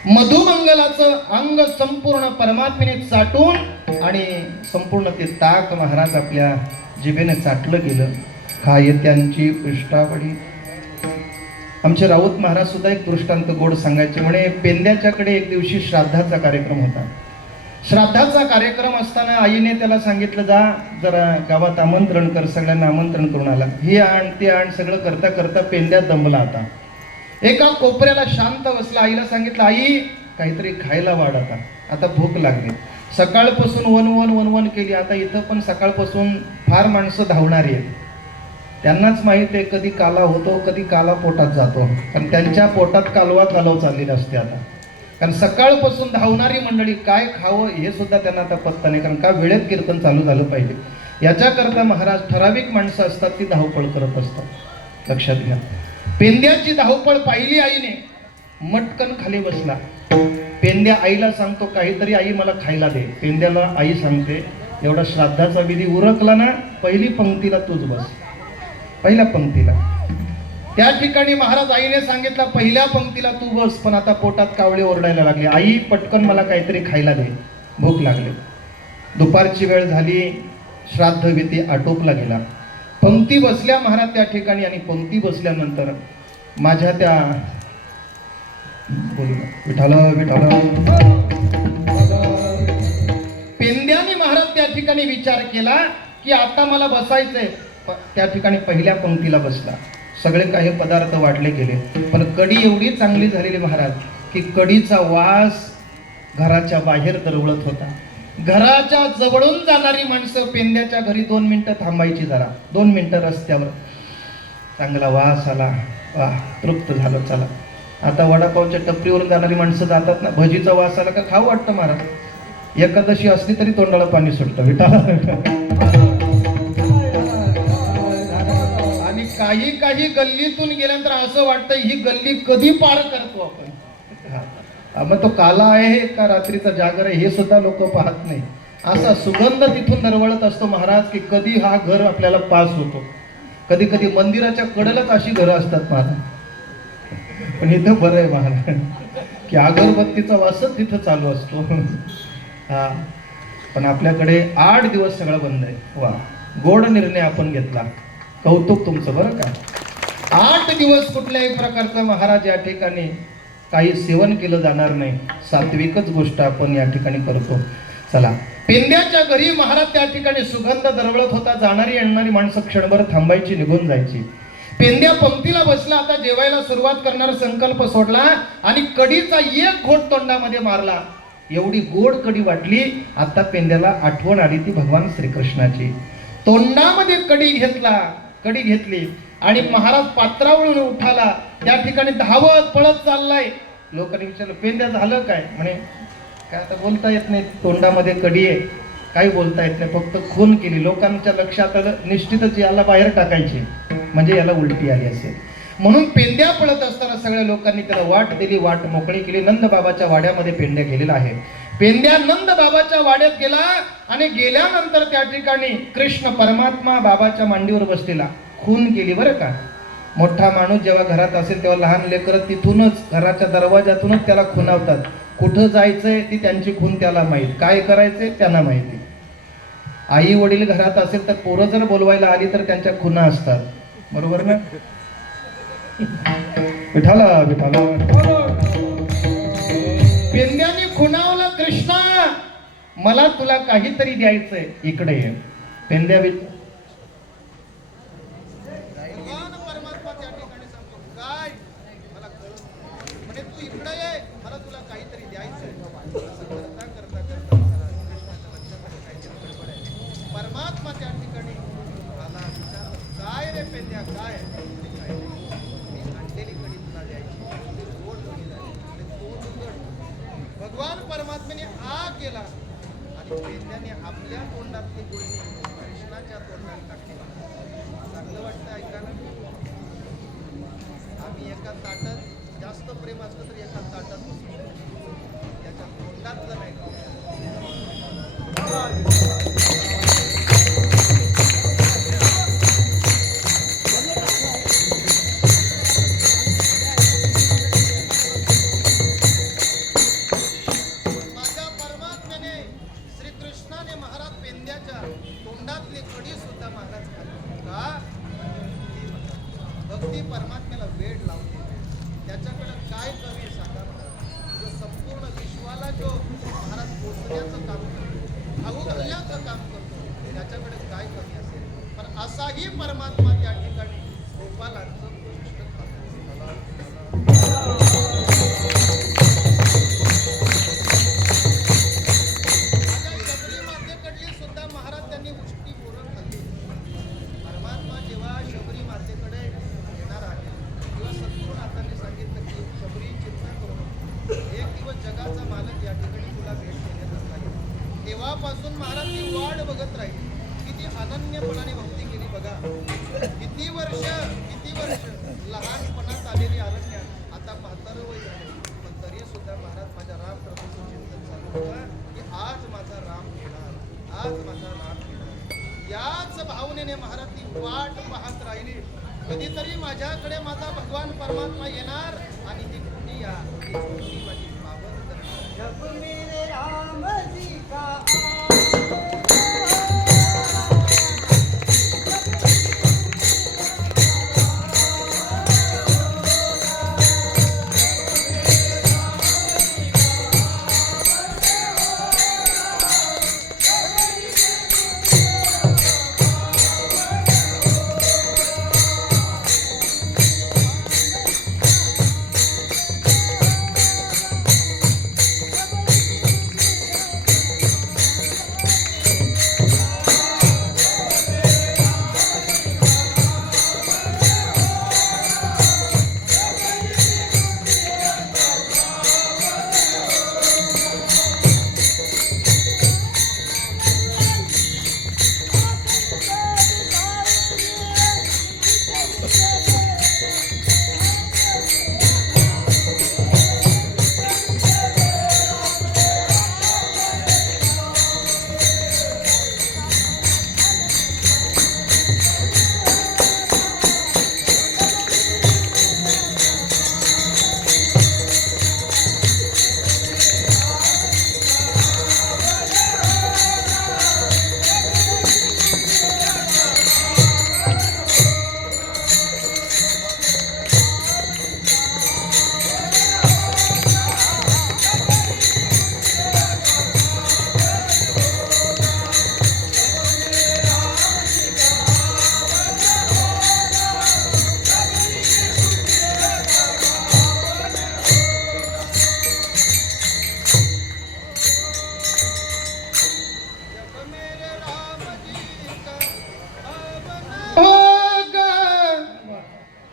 मधुमंगलाचं अंग संपूर्ण परमात्म्याने चाटून आणि संपूर्ण ते ताक महाराज आपल्या जिभेने चाटलं गेलं. खाय त्यांची पृष्ठावडी. आमचे राऊत महाराज सुद्धा एक दृष्टांत गोड सांगायचे. म्हणे पेंद्याच्याकडे एक दिवशी श्राद्धाचा कार्यक्रम होता. श्राद्धाचा कार्यक्रम असताना आईने त्याला सांगितलं, जा जरा गावात आमंत्रण कर, सगळ्यांना आमंत्रण करून आला. हे आण ते आण सगळं करता करता पेंद्या दमला. आता एका कोपऱ्याला शांत बसला. आईला सांगितलं, आई काहीतरी खायला वाढ, आता भूक लागली. सकाळपासून वन केली. आता इथं पण सकाळपासून फार माणसं धावणारी आहेत. त्यांनाच माहित आहे कधी काला होतो, कधी काला पोटात जातो. कारण त्यांच्या पोटात कालवा चाललेली असते आता. कारण सकाळपासून धावणारी मंडळी, काय खावं हे सुद्धा त्यांना आता पत्ता नाही. कारण का वेळेत कीर्तन चालू झालं पाहिजे याच्याकरता महाराज ठराविक माणसं असतात, ती धावपळ करत असतात. लक्षात घ्या. पेंद्याची धावपळ पाहिली आईने, मटकन खाली बसला. पेंद्या आईला सांगतो, काहीतरी आई मला खायला दे. पेंद्याला आई सांगते, एवढा श्राद्धाचा विधी उरकला ना, पहिली पंक्तीला तूच बस, पहिल्या पंक्तीला. त्या ठिकाणी महाराज आईने सांगितलं, पहिल्या पंक्तीला तू बस. पण आता पोटात कावळे ओरडायला लागले, आई पटकन मला काहीतरी खायला दे, भूक लागली. दुपारची वेळ झाली, श्राद्ध विधी आटोपला गेला. पंक्ती बसल्या महाराज त्या ठिकाणी. आणि पंक्ती बसल्यानंतर माझ्या त्या विठाल पेंद्याने महाराज त्या ठिकाणी विचार केला की आता मला बसायचंय. त्या ठिकाणी पहिल्या पंक्तीला बसला. सगळे काही पदार्थ वाढले गेले, पण कढी एवढी चांगली झालेली महाराज की कढीचा वास घराच्या बाहेर दरवळत होता. घराच्या जवळून जाणारी माणसं पेंद्याच्या घरी 2 मिनिटं थांबायची, जरा 2 मिनिटं रस्त्यावर. चांगला वास आला, वाह तृप्त झालं. चला आता वडापावच्या टपरीवरून जाणारी माणसं जातात ना, भजीचा वास आला का खाऊ वाटतं महाराज. एकादशी असली तरी तोंडाला पाणी सुटतं. विठाला काही गल्लीतून गेल्यानंतर असं वाटतं ही गल्ली कधी पार करतो आपण. मग तो काला आहे का रात्रीचा जागर आहे हे सुद्धा लोक पाहत नाही. असा सुगंध तिथून दरवळत असतो महाराज की कधी हा घर आपल्याला पास होतो. कधी कधी मंदिराच्या कडेलाच अशी घरं असतात महाराज, पण इथं बरं आहे महाराज की अगरबत्तीचा वासच तिथं चालू असतो. हा, पण आपल्याकडे 8 दिवस सगळं बंद आहे. वा, गोड निर्णय आपण घेतला, कौतुक तुमचं बरं का. 8 दिवस कुठल्याही प्रकारचं महाराज या ठिकाणी काही सेवन केलं जाणार नाही. सात्विकच गोष्ट आपण या ठिकाणी करतो. चला, पेंद्याच्या घरी महाराज त्या ठिकाणी सुगंध दरवळत होता. जाणारी येणारी माणसं क्षणभर थांबायची, निघून जायची. पेंद्या पंक्तीला बसला. आता जेवायला सुरुवात करणार संकल्प सोडला आणि कढीचा एक घोट तोंडामध्ये मारला. एवढी गोड कढी वाटली. आता पेंद्याला आठवण आली ती भगवान श्रीकृष्णाची. तोंडामध्ये कढी घेतली आणि महाराज पात्रावरून उठाला. त्या ठिकाणी धावत पळत चाललाय. लोकांनी विचारलं, पेंद्या झालं काय? म्हणे काय आता बोलता येत नाही, तोंडामध्ये कढी आहे, काही बोलता येत नाही, फक्त खून केली. लोकांच्या लक्षात आलं निश्चितच याला बाहेर टाकायचे, म्हणजे याला उलटी आली असेल. म्हणून पेंद्या पळत असताना सगळ्या लोकांनी त्याला वाट दिली, वाट मोकळी केली. नंद बाबाच्या वाड्यामध्ये पेंद्या गेलेला आहे. पेंद्या नंद बाबाच्या वाड्यात गेला आणि गेल्यानंतर त्या ठिकाणी कृष्ण परमात्मा बाबाच्या मांडीवर बसलेला. खून केली बरं का. मोठा माणूस जेव्हा घरात असेल तेव्हा लहान लेकरं तिथूनच घराच्या दरवाजातूनच त्याला खुणावतात. कुठं जायचंय ती त्यांची खून त्याला माहीत, काय करायचंय त्यांना माहिती. आई वडील घरात असेल तर पोरं जर बोलवायला आली तर त्यांच्या खुना असतात, बरोबर ना. विठाला पेंद्याने खुणावलं, कृष्णा मला तुला काहीतरी द्यायचंय, इकडे ये. पेंद्या परमात्मा त्या ठिकाणी सांगतो, काय मला म्हणजे तू इकडे ये, मला तुला काहीतरी द्यायचंय. करता करता करता कृष्णाच्या लक्षात काहीतरी गडबड आहे. परमात्मा त्या ठिकाणी आला, विचारलं, काय रे पेंद्या, काय मी आणलेली कढी तुला द्यायची, गोड कढी झाली. भगवान परमात्म्याने आ केला आणि पेंद्याने आपल्या तोंडातली गुळणी कृष्णाच्या तोंडात टाकली. चांगलं वाटतं ऐकायला. एका ताटात जास्त प्रेम असलं तर एका ताटात बसू शकतो. त्याच्या तोंडातलं नाही. माझ्या परमात्म्याने श्रीकृष्णाने महाराज पेंद्याच्या तोंडातली कडी सुद्धा महाराज खाल्ली का? भक्ती परमात्म्याला वेळ लावते. त्याच्याकडे काय कमी सांगा मला. जो संपूर्ण विश्वाला जो महाराज पोचण्याचं काम करतो, खाऊ घालण्याचं काम करतो, त्याच्याकडे काय कमी असेल. पण असाही परमात्मा त्या ठिकाणी गोपालांचं गोष्ट शबरी मातेकडली सुद्धा महाराज त्यांनी उष्टी पोरं खाल्ली. परमात्मा जेव्हा शबरी मातेकडे येणार आहे तेव्हा सद्गुरुनाथांनी सांगितलं की शबरी चिंता करू नको. एक दिवस जगाचा मालक या ठिकाणी तुला भेट देण्यातच राहील. तेव्हापासून महाराज ती वाट बघत राहील. किती अनन्यपणाने भक्ती केली बघा. किती वर्ष लहानपणात आलेली अरण्य आता म्हातारं वय झाले, पण तरी सुद्धा महाराज माझ्या राम प्रभूचं चिंतन चालू होतं की आज माझा राम येणार, आज माझा राम येणार. याच भावनेने महाराज ती वाट पाहत राहिली. कधीतरी माझ्याकडे माझा भगवान परमात्मा येणार आणि ती कुणी या ती कुणी माझी पावन करणार. जब मेरे राम जी का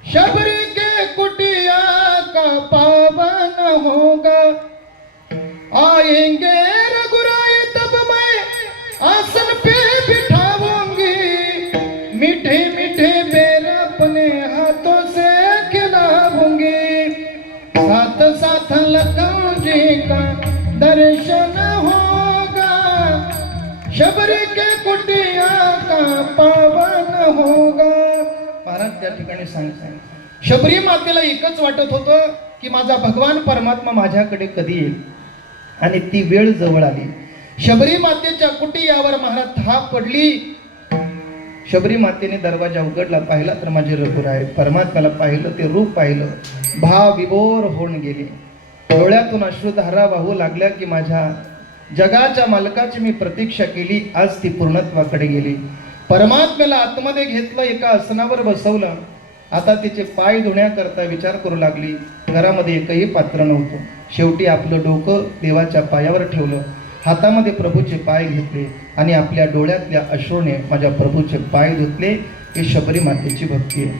शबरी के कुटिया का पावन होगा, आएंगे रघुराई तब मैं आसन पे बिठाऊंगी, मीठे मीठे बेर अपने हाथों से खिलाऊंगी, साथ साथ लखन जी का दर्शन होगा, शबरी के कुटिया का पावन होगा. महाराज त्या ठिकाणी सांगतात शबरी मातेला एकच वाटत होतं की माझा भगवान परमात्मा माझ्याकडे कधी येईल आणि ती वेळ जवळ आली. शबरी मातेच्या कुटियावर महाराज थाप पडली. शबरी मातेने दरवाजा उघडला, पाहिला तर माझे रघुराय परमात्म्याला पाहिलं, ते रूप पाहिलं, भाव विभोर होऊन गेले. डोळ्यातून अश्रुधारा वाहू लागल्या की माझ्या जगाच्या मालकाची मी प्रतीक्षा केली, आज ती पूर्णत्वाकडे गेली. परमात्म्याला आतमध्ये घेतलं, एका आसनावर बसवलं. आता तिचे पाय धुण्याकरता विचार करू लागली. घरामध्ये एकही पात्र नव्हतं. शेवटी आपलं डोकं देवाच्या पायावर ठेवलं, हातामध्ये प्रभूचे पाय घेतले आणि आपल्या डोळ्यातल्या अश्रूने माझ्या प्रभूचे पाय धुतले. ही शबरी मातेची भक्ती आहे.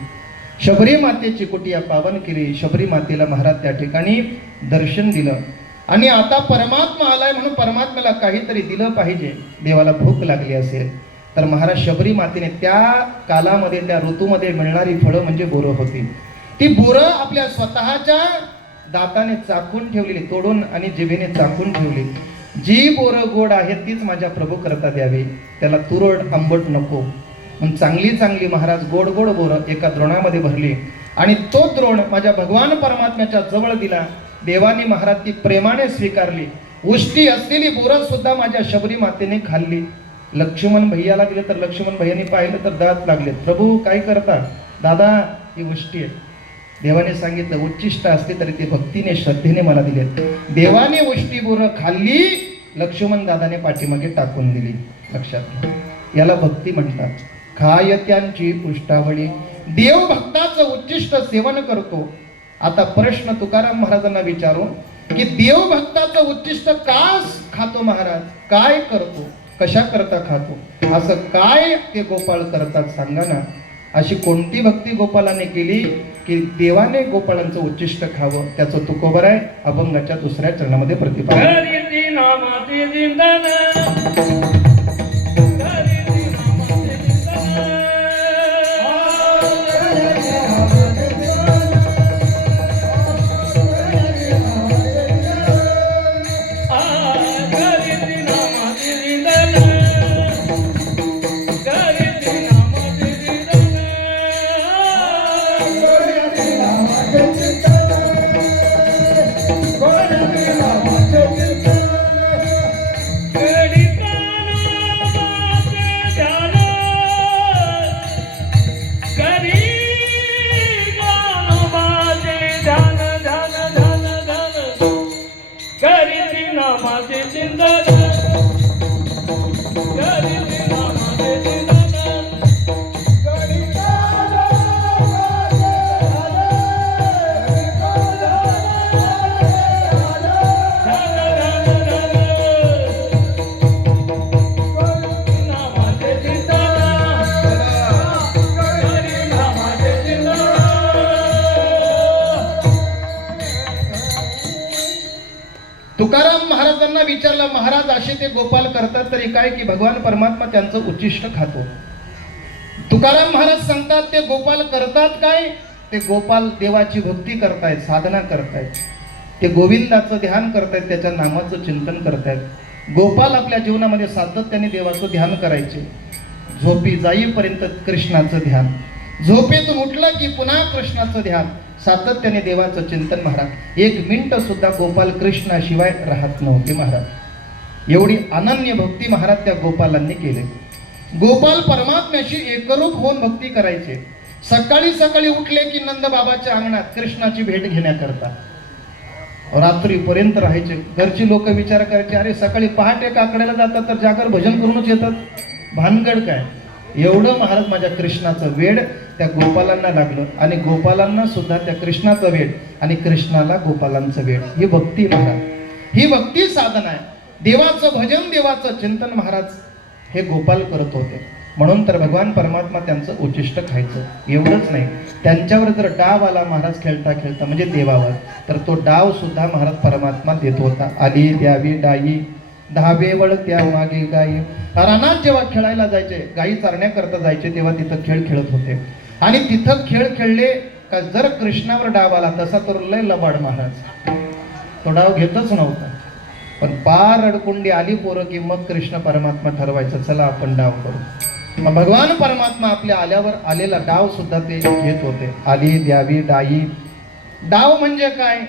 शबरी मातेची कुटिया पावन केली. शबरी मातेला महाराज त्या ठिकाणी दर्शन दिलं आणि आता परमात्मा आलाय म्हणून परमात्म्याला काहीतरी दिलं पाहिजे. देवाला भूक लागली असेल तर महाराज शबरी मातेने त्या कालामध्ये, त्या ऋतूमध्ये मिळणारी फळं म्हणजे बोरं होती. ती बोरं आपल्या स्वतःच्या दाताने चाकून ठेवलेली, तोडून आणि जिभेने चाकून ठेवली. जी बोरं गोड आहेत तीच माझ्या प्रभू करता द्यावी, त्याला तुरट आंबट नको. म्हणून चांगली चांगली महाराज गोड गोड बोरं एका द्रोणामध्ये भरली आणि तो द्रोण माझ्या भगवान परमात्म्याच्या जवळ दिला. देवानी महाराज ती प्रेमाने स्वीकारली. उष्टी असलेली बोरं सुद्धा माझ्या शबरी मातेने खाल्ली. लक्ष्मण भैयाला दिले तर लक्ष्मण भैयाने पाहिलं तर दात लागले. प्रभू काय करता? दादा ही उष्टी आहे. देवाने सांगितलं उच्चिष्ट असते तरी ते भक्तीने श्रद्धेने मला दिले. देवाने उष्टी बोरं खाल्ली, लक्ष्मण दादाने पाठीमागे टाकून दिली. लक्षात घ्या, याला भक्ती म्हणतात. खायत्यांची पुष्टावळी, देव भक्ताचं उच्चिष्ट सेवन करतो. आता प्रश्न तुकाराम महाराजांना विचारू की देव भक्ताचं उच्चिष्ट का खातो महाराज? काय करतो? कशा करता खातो? असं काय ते गोपाळ करतात सांगा ना. अशी कोणती भक्ती गोपालाने केली की देवाने गोपाळांचं उच्चिष्ट खावं? त्याचं तुकोबर आहे अभंगाच्या दुसऱ्या चरणामध्ये प्रतिपादन. हरिती नामाचे जिंदन, हरिती नामाचे जिंदन. तुकाराम महाराजांना विचारलं, महाराज असे ते गोपाल करतात तरी काय की भगवान परमात्मा त्यांचं उच्चिष्ट खातो. तुकाराम महाराज सांगतात ते गोपाल करतात काय? ते गोपाल देवाची भक्ती करतायत, साधना करतायत, ते गोविंदाचं ध्यान करतायत, त्याच्या नामाचं चिंतन करतायत. गोपाल आपल्या जीवनामध्ये सातत्याने देवाचं ध्यान करायचे. झोपी जाईपर्यंत कृष्णाचं ध्यान, झोपेतून उठलं की पुन्हा कृष्णाचं ध्यान, सातत्याने देवाचं चिंतन. महाराज एक मिनिट सुद्धा गोपाल कृष्णाशिवाय राहत नव्हते. महाराज एवढी अनन्य भक्ती महाराज त्या गोपालांनी केली. गोपाल परमात्म्याशी एकरूप होऊन भक्ती करायचे. सकाळी सकाळी उठले की नंद बाबाच्या अंगणात कृष्णाची भेट घेण्याकरता रात्रीपर्यंत राहायचे. घरची लोक विचार करायचे, अरे सकाळी पहाटे काकड्याला जातात तर जागर भजन करूनच येतात, भानगड काय? एवढं महाराज माझ्या कृष्णाचं वेड त्या गोपालांना लागलं आणि गोपालांना सुद्धा त्या कृष्णाचं वेड आणि कृष्णाला गोपालांचं वेड. ही भक्ती महाराज, ही भक्ती साधना आहे. देवाचं भजन, देवाचं चिंतन महाराज हे गोपाल करत होते. म्हणून तर भगवान परमात्मा त्यांचं उच्चिष्ट खायचं. एवढंच नाही, त्यांच्यावर जर डाव आला महाराज खेळता खेळता म्हणजे देवावर, तर तो डाव सुद्धा महाराज परमात्मा देत होता. आली द्यावी डाई, दहावे वळ त्या मागे गाई. रानात जेव्हा खेळायला जायचे, गायी चारण्याकरता जायचे, तेव्हा तिथं खेळ खेळत होते. आणि तिथं खेळ खेळले का जर कृष्णावर डाव आला तसा तर लय लबाड महाराज, तो डाव घेतच नव्हता. पण पार अडकुंडी आली पोरं की मग कृष्ण परमात्मा ठरवायचं चला आपण डाव करू. मग भगवान परमात्मा आपल्या आल्यावर आलेला डाव सुद्धा ते घेत होते. आली द्यावी डाई. डाव म्हणजे काय?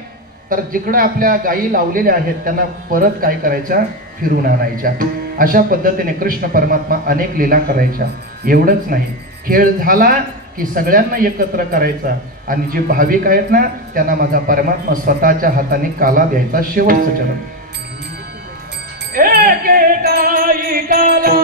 तर जिकडं आपल्या गायी लावलेल्या आहेत त्यांना परत काय करायच्या? फिरून आणायच्या. अशा पद्धतीने कृष्ण परमात्मा अनेक लीला करायच्या. एवढंच नाही, खेळ झाला की सगळ्यांना एकत्र करायचा आणि जे भाविक आहेत ना त्यांना माझा परमात्मा स्वतःच्या हाताने काला द्यायचा. शेवटचं चरण. एक गाई काला,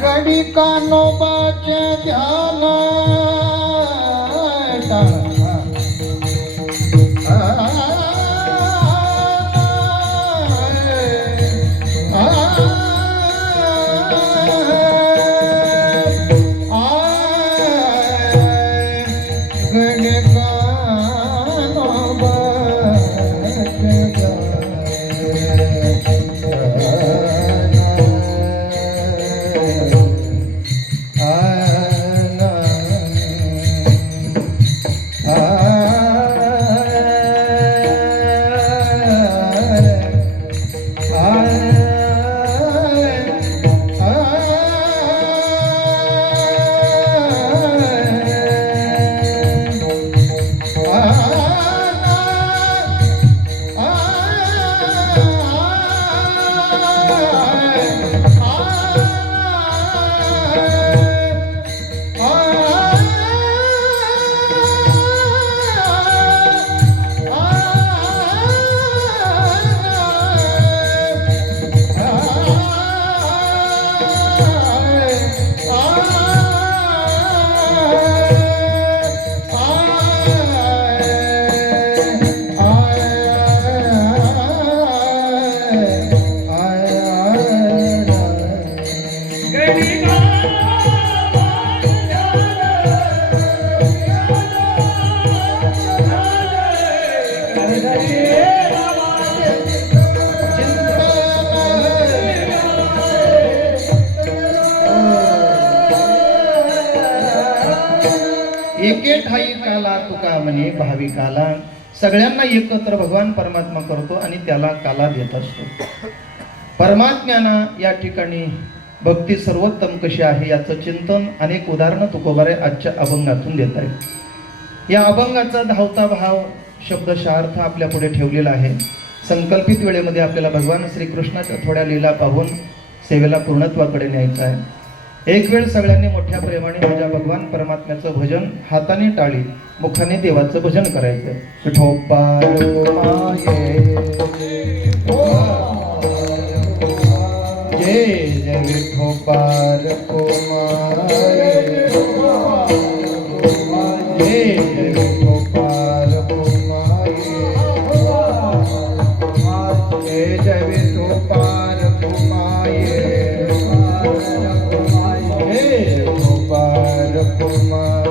गडी कानोबाचे ध्यान एके ठाई काला तुका म्हणे भाविकाला. सगळ्यांना एकत्र भगवान परमात्मा करतो आणि त्याला काला देत असतो. परमात्म्याना या ठिकाणी भक्ती सर्वोत्तम कशी आहे याचं चिंतन अनेक उदाहरणं तुकोबारे आजच्या अभंगातून देत आहेत. या अभंगाचा धावता भाव शब्दशार्थ आपल्या पुढे ठेवलेला आहे. संकल्पित वेळेमध्ये आपल्याला भगवान श्रीकृष्णाच्या थोड्या लीला पाहून सेवेला पूर्णत्वाकडे न्यायचं आहे. एक वेळ सगळ्यांनी मोठ्या प्रेमाने माझ्या भगवान परमात्म्याचं भजन हाताने टाळी मुखाने देवाचं भजन करायचं. विठोबा जय जय विठोबार कुमारे जय जय विठोबार कुमारे जय जय विठोबार कुमारे जय विठोबार कुमारे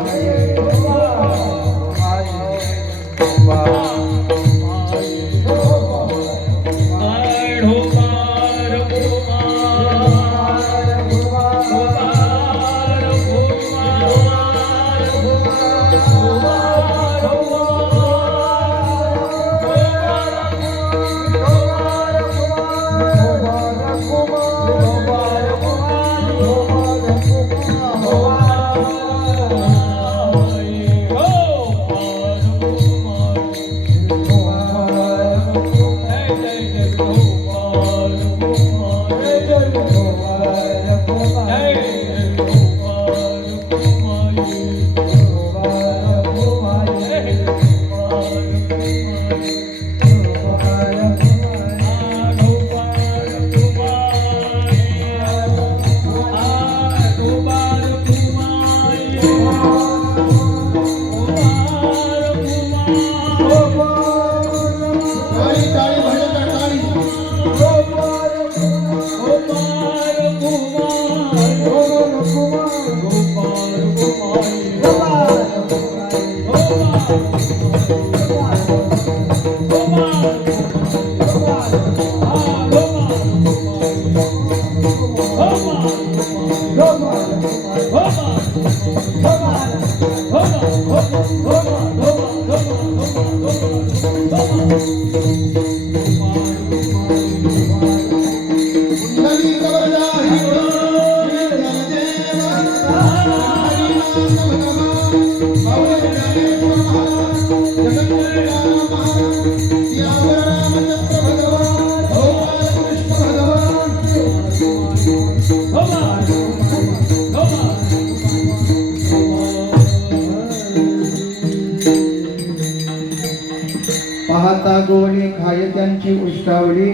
पाहता गोवणी खाय त्यांची उष्टावळी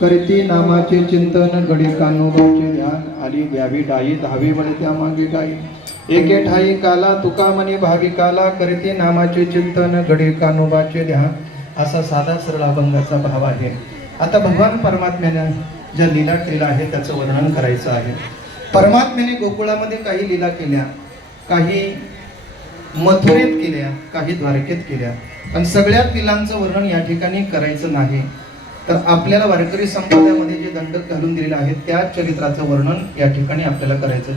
करती नामाचे चिंतन गडी कानोबाचे ध्यान आली द्यावी डाई धावी वळे त्या मागे गाई एके ठाई काला तुका म्हणे भाविकाला करती नामाचे चिंतन गडी कानोबाचे ध्यान असा साधा सरळ अभंगाचा भाव आहे. आता भगवान परमात्म्याने ज्या लीला केल्या आहे त्याचं वर्णन करायचं आहे. परमात्म्याने गोकुळामध्ये काही लीला केल्या, काही मथुरेत केल्या, काही द्वारकेत केल्या, पण सगळ्यात लीलांचं वर्णन या ठिकाणी करायचं नाही. तर आपल्याला वारकरी संप्रदायामध्ये जे दंडक घालून दिलेले आहेत त्या चरित्राचं वर्णन या ठिकाणी आपल्याला करायचं.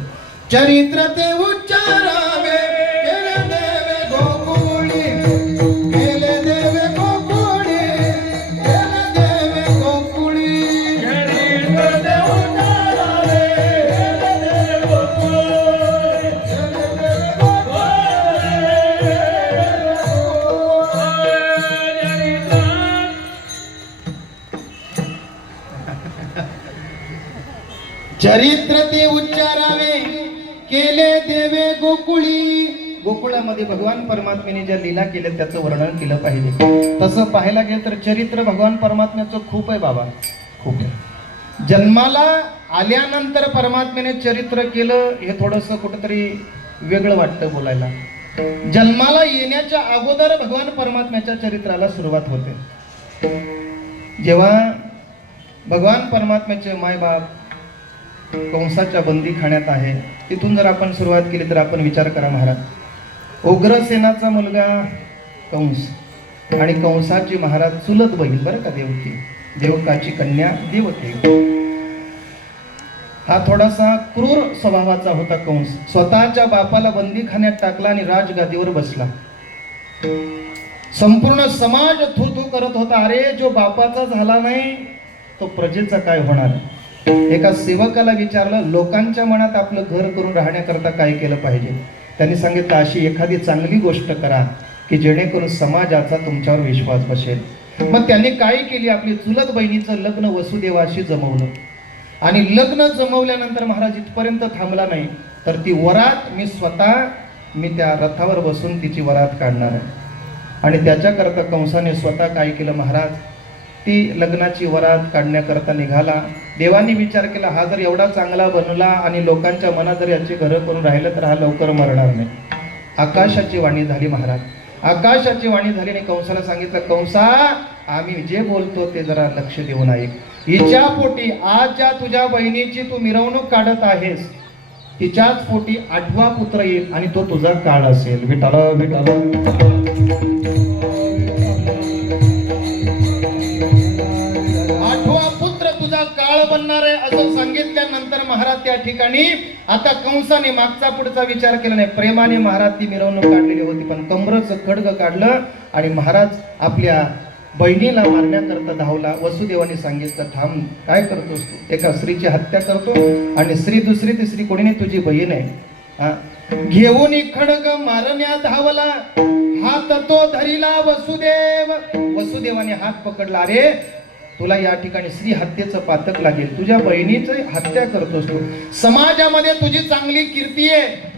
चरित्र ते उच्चारावे केले देवे गोकुळी, केले देवे गोकुळी, केले देवे गोकुळी. चरित्र ते उच्चारावे केले देवे गोकुळी. गोकुळामध्ये भगवान परमात्म्याने ज्या लीला केल्या त्याचं वर्णन केलं पाहिजे. तसं पाहायला गेलं तर चरित्र भगवान परमात्म्याचं खूप आहे बाबा, खूप आहे. जन्माला आल्यानंतर परमात्म्याने चरित्र केलं हे थोडंसं कुठंतरी वेगळं वाटतं बोलायला. जन्माला येण्याच्या अगोदर भगवान परमात्म्याच्या चरित्राला सुरुवात होते. जेव्हा भगवान परमात्म्याचे मायबाप कंसाच्या बंदीखान्यात आहे, तिथून जर आपण सुरुवात केली तर आपण विचार करा महाराज, उग्रसेनाचा मुलगा कंस आणि कंसाची महाराज चुलत बहीण बरं का देवकी, देवकाची कन्या देवकी. हा थोडासा क्रूर स्वभावाचा होता कंस. स्वतःच्या बापाला बंदीखान्यात टाकला आणि राजगादीवर बसला. संपूर्ण समाज थू थू करत होता, अरे जो बापाचा झाला नाही तो प्रजेचा काय होणार. एका सेवकाला विचारलं, लोकांच्या मनात आपलं घर करून राहण्याकरता काय केलं पाहिजे. त्यांनी सांगितलं, अशी एखादी चांगली गोष्ट करा की जेणेकरून समाजाचा तुमच्यावर विश्वास बसेल. मग त्यांनी काय केली, आपली चुलत बहिणीचं लग्न वसुदेवाशी जमवलं. आणि लग्न जमवल्यानंतर महाराज इथपर्यंत थांबला नाही, तर ती वरात मी त्या रथावर बसून तिची वरात काढणार आहे. आणि त्याच्याकरता कंसाने स्वतः काय केलं महाराज, ती लग्नाची वरात काढण्याकरता निघाला. देवानी विचार केला, हा जर एवढा चांगला बनला आणि लोकांच्या मनात जर याची घरं करून राहिलं तर हा लवकर मरणार नाही. आकाशाची वाणी झाली महाराज, आकाशाची वाणी झाली आणि कंसाला सांगितलं, कंसा आम्ही जे बोलतो ते जरा लक्ष देऊन ऐक. हिच्या पोटी आज ज्या तुझ्या बहिणीची तू मिरवणूक काढत आहेस तिच्याच पोटी 8वा पुत्र येईल आणि तो तुझा काळ असेल. विठाला विठाला 8वा पुत्र तुझा काळ बनणार आहे असं सांगितल्यानंतर महाराज त्या ठिकाणी आता कंसाने मागचा पुढचा विचार केला नाही. प्रेमाने महाराज ती मिरवणूक काढलेली होती, पण कमरचं खड्ग काढलं आणि महाराज आपल्या बहिणीला मारण्याकरता धावला. वसुदेवाने सांगितलं, थांब, काय करतोस तू, एका स्त्रीची हत्या करतो आणि स्त्री दुसरी तिसरी कोणी नाही, तुझी बहीण आहे. घेऊन खड्ग मारण्यात धावला, हात तो धरिला वसुदेव. वसुदेवाने हात पकडला, अरे तुला या ठिकाणी स्त्री हत्येचं पातक लागेल, तुझ्या बहिणीचं हत्या करतोस तू. समाजामध्ये तुझी चांगली कीर्ती आहे,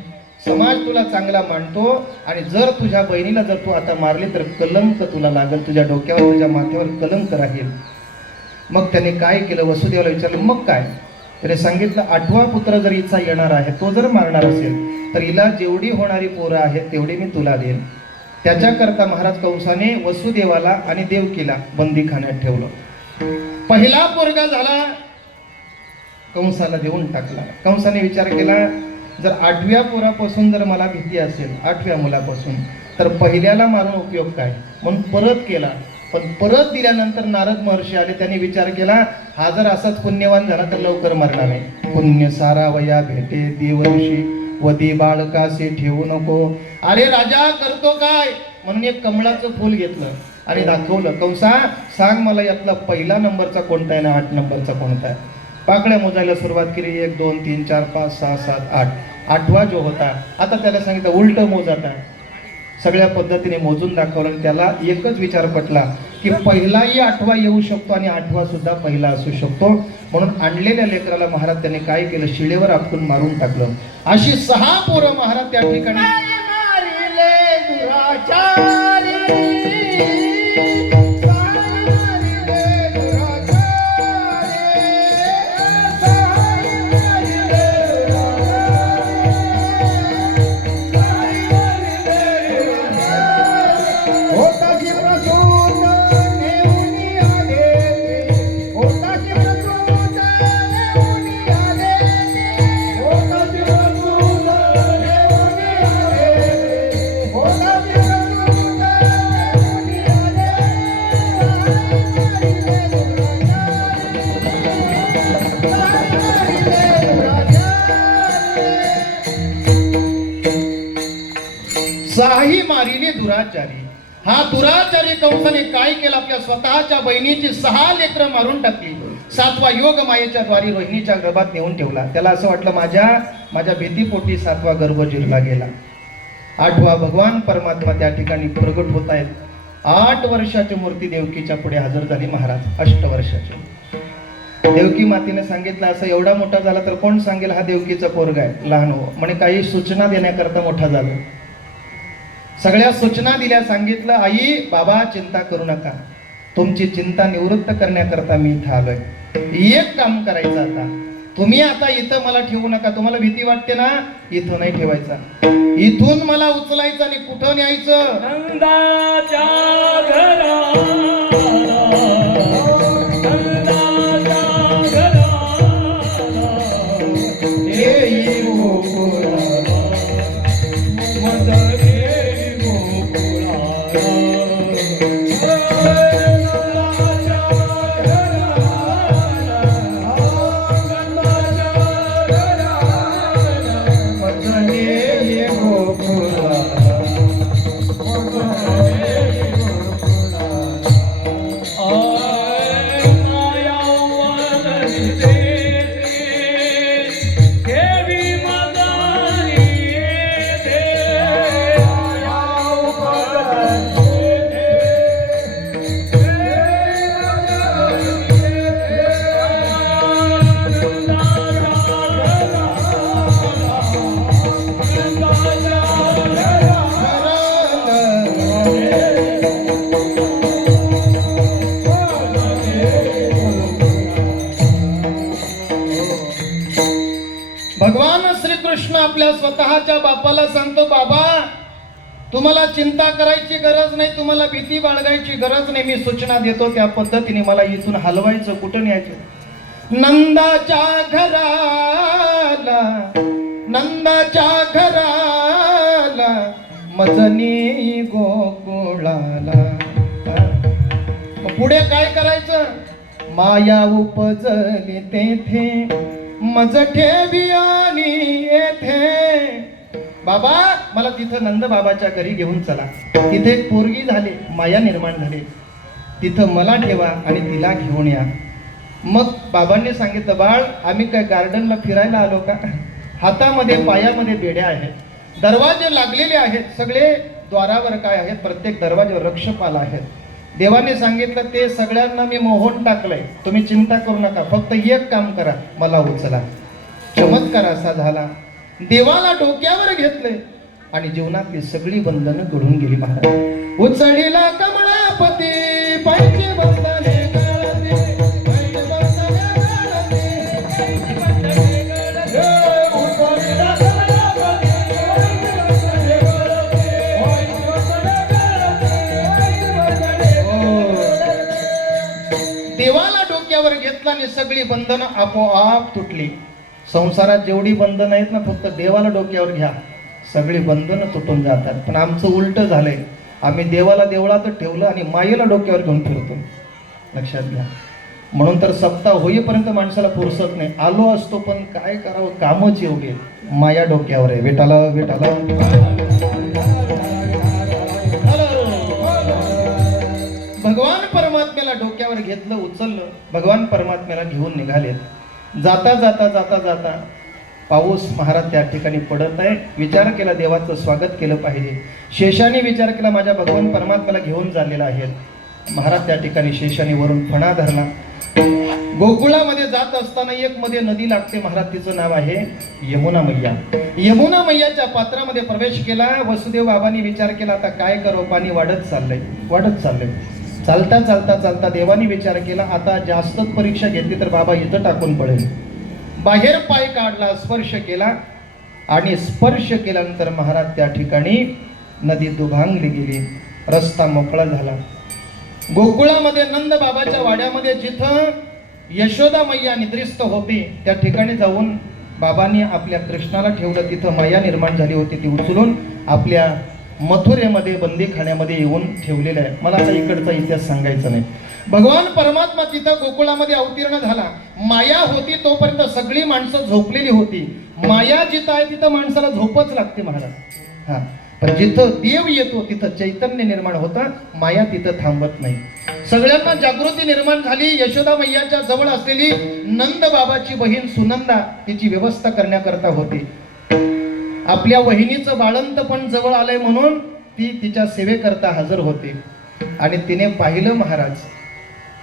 समाज तुला चांगला मानतो आणि जर तुझ्या बहिणीला जर तू आता मारली तर कलंक तुला लागेल, तुझ्या डोक्यावर तुझ्या माथ्यावर कलंक राहील. मग त्याने काय केलं, वसुदेवाला विचारलं, मग काय. त्याने सांगितलं, 8वा पुत्र जर हिचा येणार आहे, तो जर मारणार असेल तर हिला जेवढी होणारी पोरं आहेत तेवढी मी तुला देईन. त्याच्याकरता महाराज कंसाने वसुदेवाला आणि देवकीला बंदीखान्यात ठेवलं. पहिला पोरगा झाला, कंसाला देऊन टाकला. कंसाने विचार केला, जर 8व्या पोरापासून जर मला भीती असेल, 8व्या मुलापासून, तर पहिल्याला मारून उपयोग काय, म्हणून परत केला. पण परत दिल्यानंतर नारद महर्षी आले, त्यांनी विचार केला, हा जर असाच पुण्यवान झाला तर लवकर मरणार नाही. पुण्य सारा वया भेटे देवऋषी वदी बाळकासे ठेवू नको. अरे राजा करतो काय, म्हणून एक कमळाचं फूल घेतलं आणि दाखवलं. कंसा सांग मला यातला पहिला नंबरचा कोणता आहे ना 8 नंबरचा कोणता आहे. पाकळ्या मोजायला सुरुवात केली. 1 2 3 4 5 6 7 8. 8वा जो होता आता त्याला सांगितलं उलट मोज आता. सगळ्या पद्धतीने मोजून दाखवलं आणि त्याला एकच विचार पटला की पहिलाही 8वा येऊ शकतो आणि 8वा सुद्धा पहिला असू शकतो. म्हणून आणलेल्या लेकराला महाराज त्यांनी काय केलं, शिळेवर आपटून मारून टाकलं. अशी 6 पोरं महाराज त्या ठिकाणी मारिले दुराचारी साही मारिले दुराचारी. हा दुराचारी कंसाने काय केलं, आपल्या स्वतःच्या बहिणीची 6 लेकरं मारून टाकली. 7वा योग मायेच्या द्वारी रोहिणीच्या गर्भात नेऊन ठेवला. त्याला असं वाटलं माझ्या भीतीपोटी 7वा गर्भ जिरला गेला. 8वा भगवान परमात्मा त्या ठिकाणी प्रगट होत आहेत. 8 वर्षाची मूर्ती देवकीच्या पुढे हजर झाली महाराज. 8 वर्षाची देवकी मातेने सांगितलं असं एवढा मोठा झाला तर कोण सांगेल हा देवकीचा पोरगा आहे. लहान हो म्हणे काही सूचना देण्याकरता मोठा झाला. सगळ्या सूचना दिल्या. सांगितलं आई बाबा चिंता करू नका, तुमची चिंता निवृत्त करण्याकरता मी इथं आलोय. एक काम करायचं आता, तुम्ही आता इथं मला ठेवू नका. तुम्हाला भीती वाटते ना, इथं नाही ठेवायचा. इथून मला उचलायचं आणि कुठं न्यायचं, नंदाच्या घरा भगवान श्रीकृष्ण आपल्या स्वतःच्या बापाला सांगतो, बाबा तुम्हाला चिंता करायची गरज नाही, तुम्हाला भीती बाळगायची गरज नाही. मी सूचना देतो त्या पद्धतीने मला इथून हलवायचं. कुठं न्यायचं, नंदाच्या घराला, नंदाच्या घराला, मजनी गोकुळाला. पुढे काय करायचं, माया उपजली तेथे मज ठेवी आणि येथे. बाबा मला तिथं नंद बाबाच्या घरी घेऊन चला. तिथे एक पोरगी झाली, माया निर्माण झाली, तिथं मला ठेवा आणि तिला घेऊन या. मग बाबांनी सांगितलं, बाळ आम्ही काय गार्डनला फिरायला आलो का, हातामध्ये पायामध्ये बेड्या आहेत, दरवाजे लागलेले आहेत, सगळे द्वारावर काय आहेत, प्रत्येक दरवाजेवर रक्षपाल आहेत. देवाने सांगितलं ते सगळ्यांना मी मोहून टाकलंय, तुम्ही चिंता करू नका, फक्त एक काम करा, मला उचला. चमत्कार असा झाला, देवाला डोक्यावर घेतले आणि जीवनातली सगळी बंधनं घडून गेली. महाराज उचलीला कमळापती पाहिजे बंधने गळते, पाहिजे बंधने गळते, पाहिजे बंधने गळते. उचलीला कमळापती पाहिजे बंधने गळते, पाहिजे बंधने गळते, पाहिजे बंधने. देवाला डोक्यावर घेतला आणि सगळी बंधनं आपोआप तुटली. संसारात जेवढी बंधन आहेत ना, फक्त देवाला डोक्यावर घ्या, सगळी बंधनं तुटून जातात. पण आमचं उलट झालंय, आम्ही देवाला देवळातच ठेवलं आणि मायेला डोक्यावर घेऊन फिरतो. लक्षात घ्या. म्हणून तर सप्ताह होईपर्यंत माणसाला फुरसत नाही. आलो असतो पण काय करावं, कामच एवढे, माया डोक्यावर आहे. वेटाला वेटाला परमात्म्याला डोक्यावर घेतलं, उचललं, भगवान परमात्म्याला घेऊन निघाले. जाता जाता जाता जाता पाऊस महाराज त्या ठिकाणी पडत आहे. विचार केला देवाचं स्वागत केलं पाहिजे. शेषाने विचार केला माझ्या भगवान परमात्म्याला घेऊन चाललेला आहे. महाराज त्या ठिकाणी शेषाने वरून फणा धरला. गोकुळामध्ये जात असताना एक मध्ये नदी लागते महाराज, तिचं नाव आहे यमुना मैया. यमुना मैयाच्या पात्रामध्ये प्रवेश केला. वसुदेव बाबांनी विचार केला आता काय करो, पाणी वाढत चाललंय. चालता चालता चालता देवानी विचार केला आता जास्तच परीक्षा घेतली तर बाबा इथं टाकून पडेल. बाहेर पाय काढला, स्पर्श केला आणि स्पर्श केल्यानंतर महाराज त्या ठिकाणी नदी दुभांगली गेली. रस्ता मोकळा झाला. गोकुळामध्ये नंद बाबाच्या वाड्यामध्ये जिथं यशोदा मैया निद्रिस्त होती त्या ठिकाणी जाऊन बाबांनी आपल्या कृष्णाला ठेवलं. तिथं मैया निर्माण झाली होती, ती उचलून आपल्या मथुरेमध्ये बंदीखान्यामध्ये येऊन ठेवलेलं आहे. मला आता इकडचा इतिहास सांगायचा नाही. भगवान परमात्मा तिथं गोकुळामध्ये अवतीर्ण झाला. माया होती तोपर्यंत सगळी माणसं झोपलेली होती. माया जिथं आहे तिथं माणसाला झोपच लागते महाराज. हा, पण जिथं देव येतो तिथं चैतन्य निर्माण होतं, माया तिथं थांबत नाही. सगळ्यांना जागृती निर्माण झाली. यशोदा मैयाच्या जवळ असलेली नंद बाबाची बहीण सुनंदा तिची व्यवस्था करण्याकरता होती. आपल्या वहिनीचं बाळंत पण जवळ आलंय म्हणून ती तिच्या सेवेकरता हजर होती. आणि तिने पाहिलं महाराज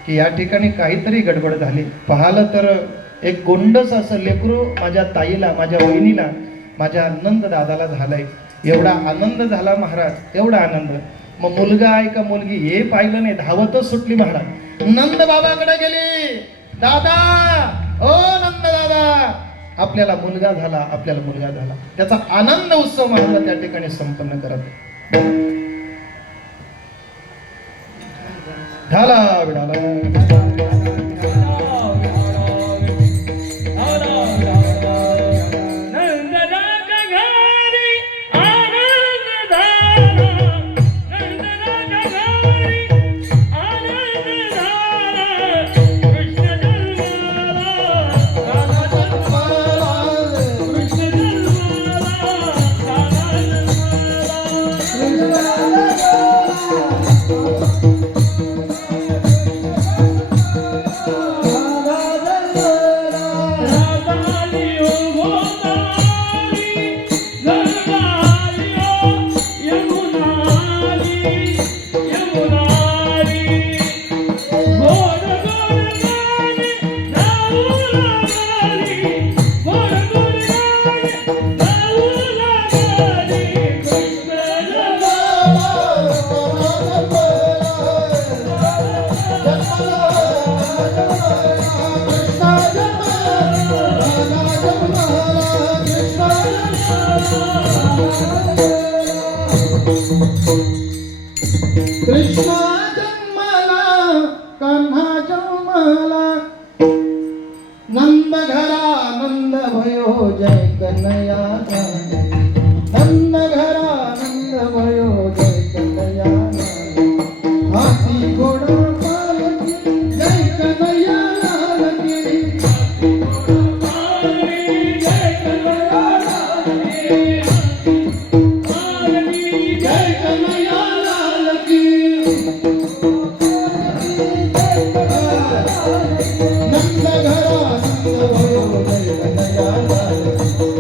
की या ठिकाणी काहीतरी गडबड झाली. पाहिलं तर एक गोंडस असं लेकरू माझ्या ताईला, माझ्या वहिनीला, माझ्या नंद दादाला झालाय. एवढा आनंद झाला महाराज, एवढा आनंद. मग मुलगा आहे का मुलगी हे पाहिलं नाही, धावतच सुटली महाराज. नंद बाबाकडे गेली. दादा, ओ नंद दादा, आपल्याला मुलगा झाला. त्याचा आनंद उत्सव महाराज त्या ठिकाणी संपन्न करत झाला. विडाला कृष्णा जन्माला, कान्हा जन्माला, नंद घरा नंद भयो जय कन्हैया. नंद घरा नंद भयो जय कन्हैया. हाथी घोडा पालकी जय कन्हैया लाल की. जय कन्हैया लाल की. जय कन्हैया लाल की. नंद घरा नंद भयो जय कन्हैया लाल.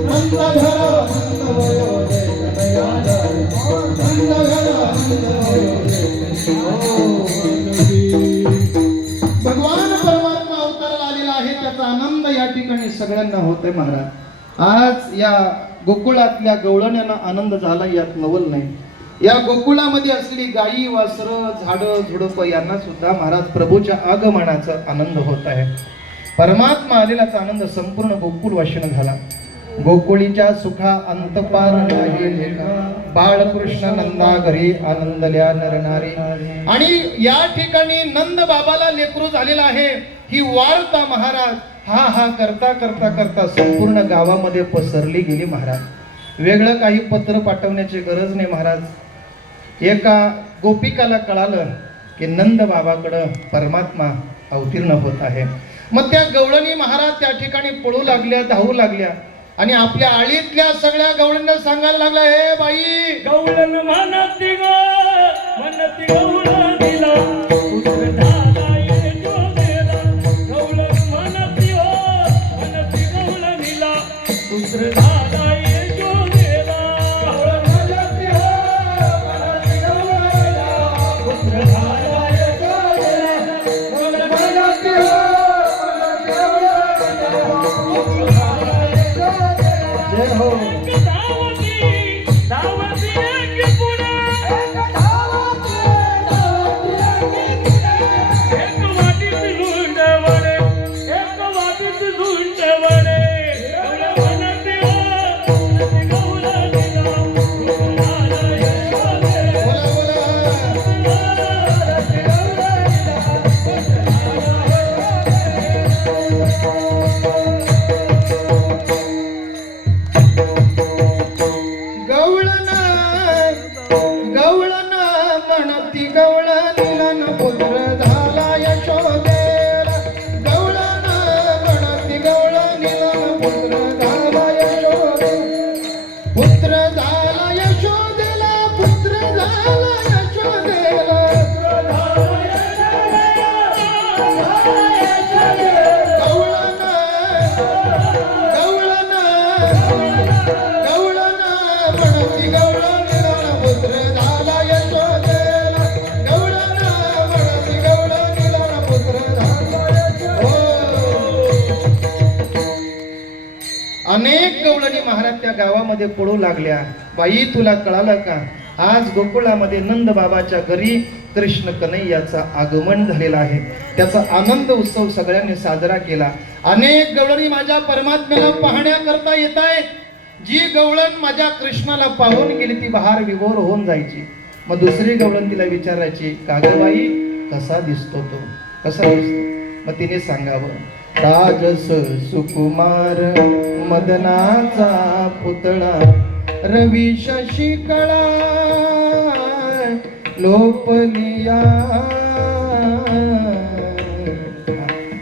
नंद घरा नंद भयो जय कन्हैया लाल. नंद घरा नंद भयो जय भगवान परमात्मा अवताराला आलेला आहे. त्याचा आनंद या ठिकाणी सगळ्यांना होतोय महाराज. आज या गोकुळातल्या गवळण्यांना आनंद झाला यात नवल नाही. या गोकुळामध्ये असलेली गायी, वासरं, झाडं, झुडपं यांना सुद्धा महाराज प्रभूच्या आगमनाचा आनंद होत आहे. परमात्मा आलेलाचा आनंद संपूर्ण गोकुळवासींना झाला. गोकुळीच्या सुखा अंतपार नाही लेखा. बाळकृष्ण नंदा घरी आनंदल्या नरनारी. आणि या ठिकाणी नंद बाबाला लेकरू झालेला आहे. ही वार्ता महाराज हा हा करता करता करता संपूर्ण गावामध्ये पसरली गेली महाराज. वेगळं काही पत्र पाठवण्याची गरज नाही महाराज. एका गोपिकाला कळालं की नंद बाबाकडं परमात्मा अवतीर्ण होत आहे. मग त्या गवळणी महाराज त्या ठिकाणी पळू लागल्या, धावू लागल्या आणि आपल्या आळीतल्या सगळ्या गवळणींना सांगायला लागल्या, हे बाई, गवळण म्हणती गवळण दिला जय हो. बोला बोला. गवळण गवळण म्हणती गवळ निलन पुत्र झाला यशोदेला. गवळण म्हणती गवळ निलन पुत्र झाला यशोदेला. पुत्र झाला यशोदेला. पुत्र झाला यशोदेला. गवळण गवळण गवळण म्हणती गवळ निलन पुत्र झाला यशोदेला. गवळण म्हणती गवळ निलन पुत्र झाला यशोदेला. अनेक गवळणी महाराज त्या गावामध्ये पडू लागल्या. बाई तुला कळालं का, आज गोकुळामध्ये नंद बाबाच्या घरी कृष्ण कन्हैयाचं आगमन झालेलं आहे. त्याचा आनंद उत्सव सगळ्यांनी साजरा केला. अनेक गवळणी माझ्या परमात्म्याला पाहण्याकरता येत आहेत. जी गवळण माझ्या कृष्णाला पाहून गेली ती बहार विभोर होऊन जायची. मग दुसरी गवळण तिला विचारायची, का ग बाई कसा दिसतो तो, कसा दिसतो. मग तिने सांगावं, राजस सुकुमार मदनाचा पुतळा रवी शशी कळा लोपलिया.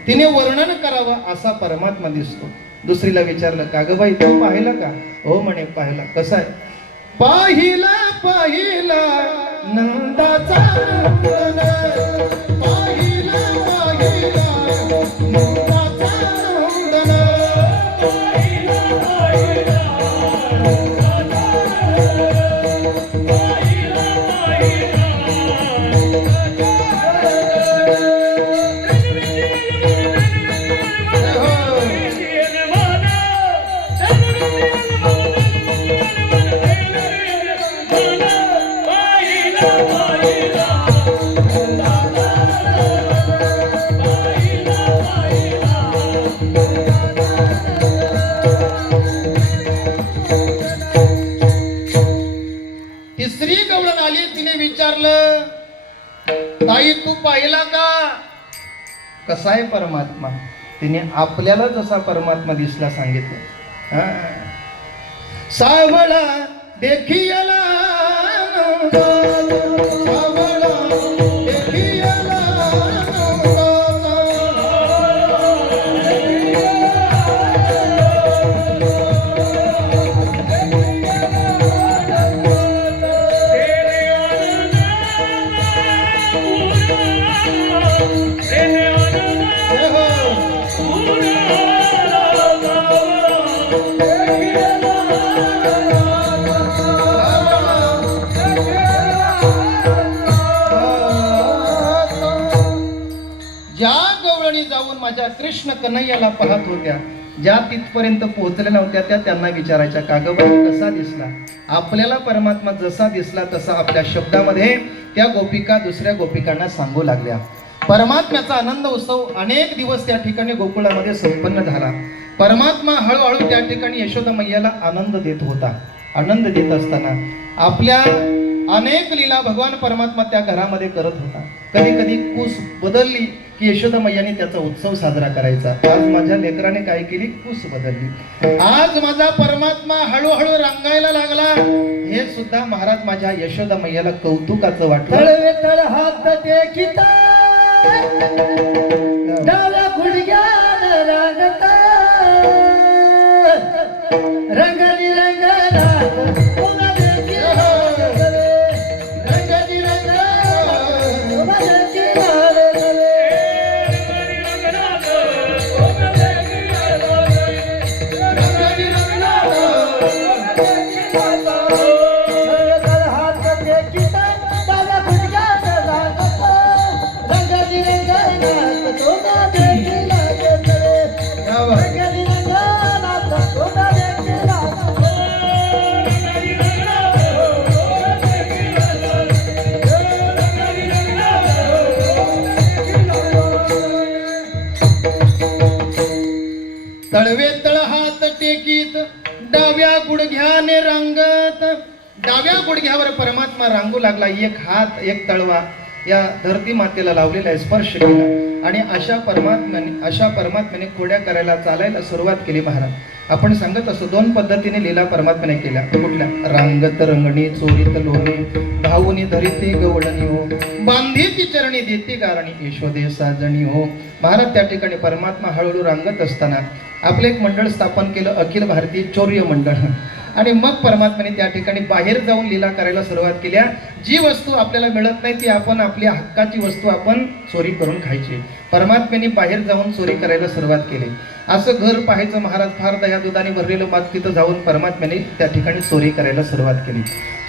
तिने वर्णन करावं असा परमात्मा दिसतो. दुसरीला विचारलं, का ग बाई तू पाहिला का. हो म्हणे पाहिला. कसा आहे. पाहिला पाहिला नंदाचा नंदन. पाहिला पाहिला नंदाचा नंदन. तिसरी गवळण आली. तिने विचारलं, ताई तू पाहिला का. कसा आहे परमात्मा. तिने आपल्याला जसा परमात्मा दिसला सांगितलं. हा. सावळा देखियला सावळा देखियला ज्या गवळणी जाऊन माझ्या कृष्ण कन्हैयाला पाहत होत्या, ज्या तिथपर्यंत पोहोचलेल्या होत्या, त्या त्यांना विचारायच्या, का ग बाई कसा दिसला. आपल्याला परमात्मा जसा दिसला तसा आपल्या शब्दामध्ये त्या गोपिका दुसऱ्या गोपिकांना सांगू लागल्या. परमात्म्याचा आनंद उत्सव अनेक दिवस त्या ठिकाणी गोकुळामध्ये संपन्न झाला. परमात्मा हळूहळू त्या ठिकाणी यशोदा मैयाला आनंद देत होता. आनंद देत असताना आपल्या अनेक लीला भगवान परमात्मा त्या घरामध्ये करत होता. कधी कधी कूस बदलली की यशोदा मैयाने त्याचा उत्सव साजरा करायचा. आज माझ्या लेकराने काय केली, कूस बदलली. आज माझा परमात्मा हळूहळू रंगायला लागला. हे सुद्धा महाराज माझ्या यशोदा मैयाला कौतुकाचं वाटलं. तळवे तळ हात टेकिता डाव्या गुडघ्यान रागता रंगली रंगला उगा देखी रंगली रंगला उगा देखी हात टेकिता डाव्या गुडघ्यान रागता रंगली रंगला दुधाने रांगत डाव्या गुडघ्यावर परमात्मा रांगू लागला. एक हात एक तळवा या धरती मातेला लावलेला आहे, स्पर्श केला आणि अशा परमात्म्याने खोड्या करायला चालायला सुरुवात केली. महाराज आपण सांगत असतो 2 पद्धतीने लीला परमात्म्याने केल्या. कुठल्या? रांगत रंगणी चोरीत लोणी भाऊनी धरिते गवळणी हो बांधीती चरणी देते गारणी यशोदे साजणी हो. महाराज त्या ठिकाणी परमात्मा हळूहळू रांगत असताना आपलं एक मंडळ स्थापन केलं, अखिल भारतीय चौर्य मंडळ. आणि मग परमात्म्याने त्या ठिकाणी बाहेर जाऊन लीला करायला सुरुवात केल्या. जी वस्तू आपल्याला मिळत नाही ती आपण आपल्या हक्काची वस्तू आपण चोरी करून खायची. परमात्म्याने बाहेर जाऊन चोरी करायला सुरुवात केली. असं घर पाहायचं महाराज, फार दह्या दुधाने भरलेलं मात तिथं जाऊन परमात्म्याने त्या ठिकाणी चोरी करायला सुरुवात केली.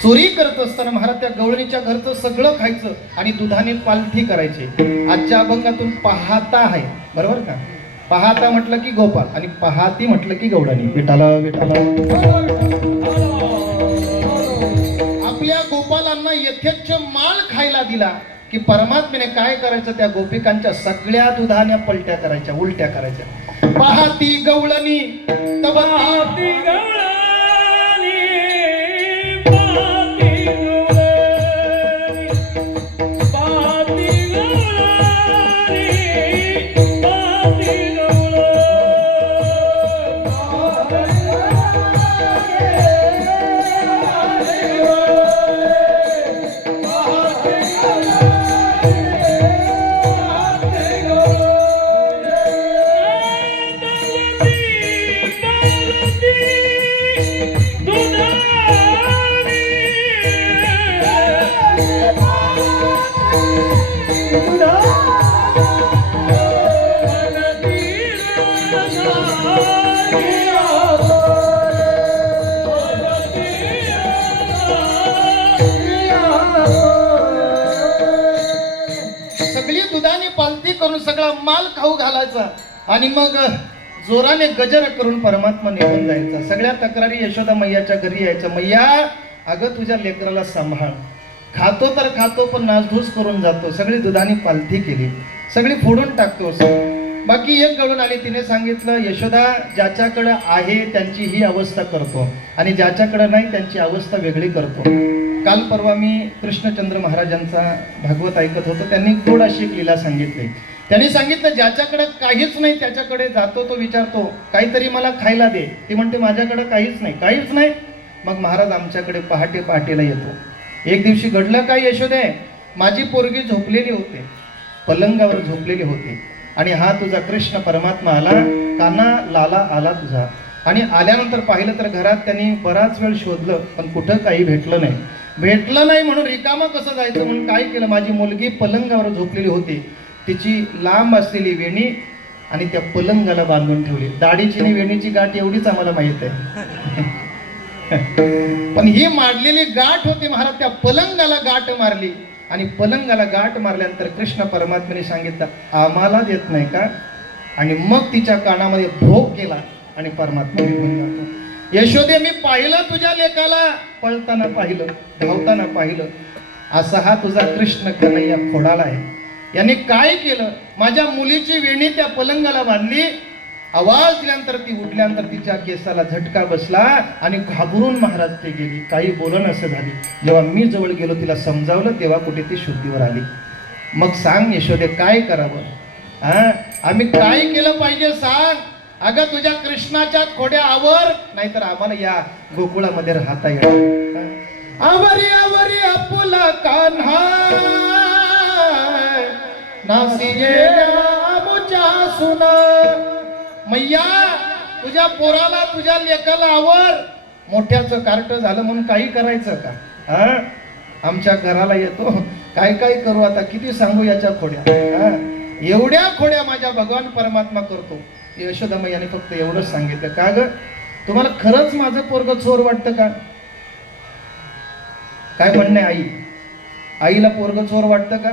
चोरी करत असताना महाराज त्या गवळणीच्या घरचं सगळं खायचं आणि दुधाने पालथी करायची. आजच्या अभंगातून पाहता आहे, बरोबर का? पाहता म्हटलं की गोपाल आणि पाहती म्हटलं की गवळणी. विठाला विठाला. आपल्या गोपालांना यथेच्छ माळ खायला दिला की परमात्म्याने काय करायचं, त्या गोपिकांच्या सगळ्या दुधाने पलट्या करायच्या, उलट्या करायच्या. पाहती गवळणी तब पाहती गवळणी, पाहती गवळणी, पाहती गवळणी, पाहती सगळी दुधाने पालती करून सगळा माल खाऊ घालायचा आणि मग जोराने गजर करून परमात्मा निघून जायचा. सगळ्या तक्रारी यशोदा मैयाच्या घरी यायच्या. मैया अगं तुझ्या लेकराला सांभाळ, खातो तर खातो पण नासधूस करून जातो. सगळी दुधाने पालथी केली, सगळी फोडून टाकतो. बाकी एक गळून आली, तिने सांगितलं यशोदा ज्याच्याकडे आहे त्यांची ही अवस्था करतो आणि ज्याच्याकडे नाही त्यांची अवस्था वेगळी करतो. काल परवा मी कृष्णचंद्र महाराजांचा भागवत ऐकत होतो. त्यांनी थोड अशी एक लीला सांगितली. त्यांनी सांगितलं ज्याच्याकडे काहीच नाही त्याच्याकडे जातो, तो विचारतो काहीतरी मला खायला दे. ती म्हणते माझ्याकडे काहीच नाही, काहीच नाही. मग महाराज आमच्याकडे पहाटे पहाटेला येतो. एक दिवशी घडलं काय यशोदे, माझी पोरगी झोपलेली होते, पलंगावर झोपलेली होती आणि हा तुझा कृष्ण परमात्मा आला, काना लाला आला तुझा. आणि आल्यानंतर पाहिलं तर घरात त्यांनी बराच वेळ शोधलं पण कुठं काही भेटलं नाही म्हणून रिकामं कसं जायचं म्हणून काय केलं, माझी मुलगी पलंगावर झोपलेली होती, तिची लांब असलेली वेणी आणि त्या पलंगाला बांधून ठेवली. दाढीची आणि वेणीची गाठ एवढीच आम्हाला माहित आहे पण ही मारलेली गाठ होती महाराज, त्या पलंगाला गाठ मारली आणि पलंगाला गाठ मारल्यानंतर कृष्ण परमात्म्याने सांगितलं आम्हाला देत नाही का, आणि मग तिच्या कानामध्ये भोग केला आणि परमात्मा निघून जातो. यशोदे मी पाहिलं तुझ्या लेकाला, पळताना पाहिलं, धावताना पाहिलं. असा हा तुझा कृष्ण कन्हैया खोडाला आहे. याने काय केलं, माझ्या मुलीची वेणी त्या पलंगाला बांधली, आवाज दिल्यानंतर ती उठल्यानंतर तिच्या केसाला झटका बसला आणि घाबरून महाराज ते गेली, काही बोलन असं झाली. जेव्हा मी जवळ गेलो तिला समजावलं तेव्हा कुठे ती शुद्धीवर आली. मग सांग यशोदे काय करावं, आम्ही काय केलं पाहिजे सांग. अगं तुझ्या कृष्णाच्या खोड्या आवर, नाहीतर आम्हाला या गोकुळामध्ये राहता येईल. आवरी आवरी आपुला कान्हा नासिये मुचा सुना. मैया तुझ्या पोराला तुझ्या लेकाला आवर. मोठ्याचं कार्ट झालं म्हणून काही करायचं का, आमच्या घराला येतो, काय काय करू आता, किती सांगू याच्या खोड्या. एवढ्या खोड्या माझ्या भगवान परमात्मा करतो. यशोदा मैयाने फक्त एवढंच सांगितलं, का ग तुम्हाला खरंच माझं पोरग चोर वाटतं का. काय म्हणणे आई, आईला पोरग चोर वाटतं का.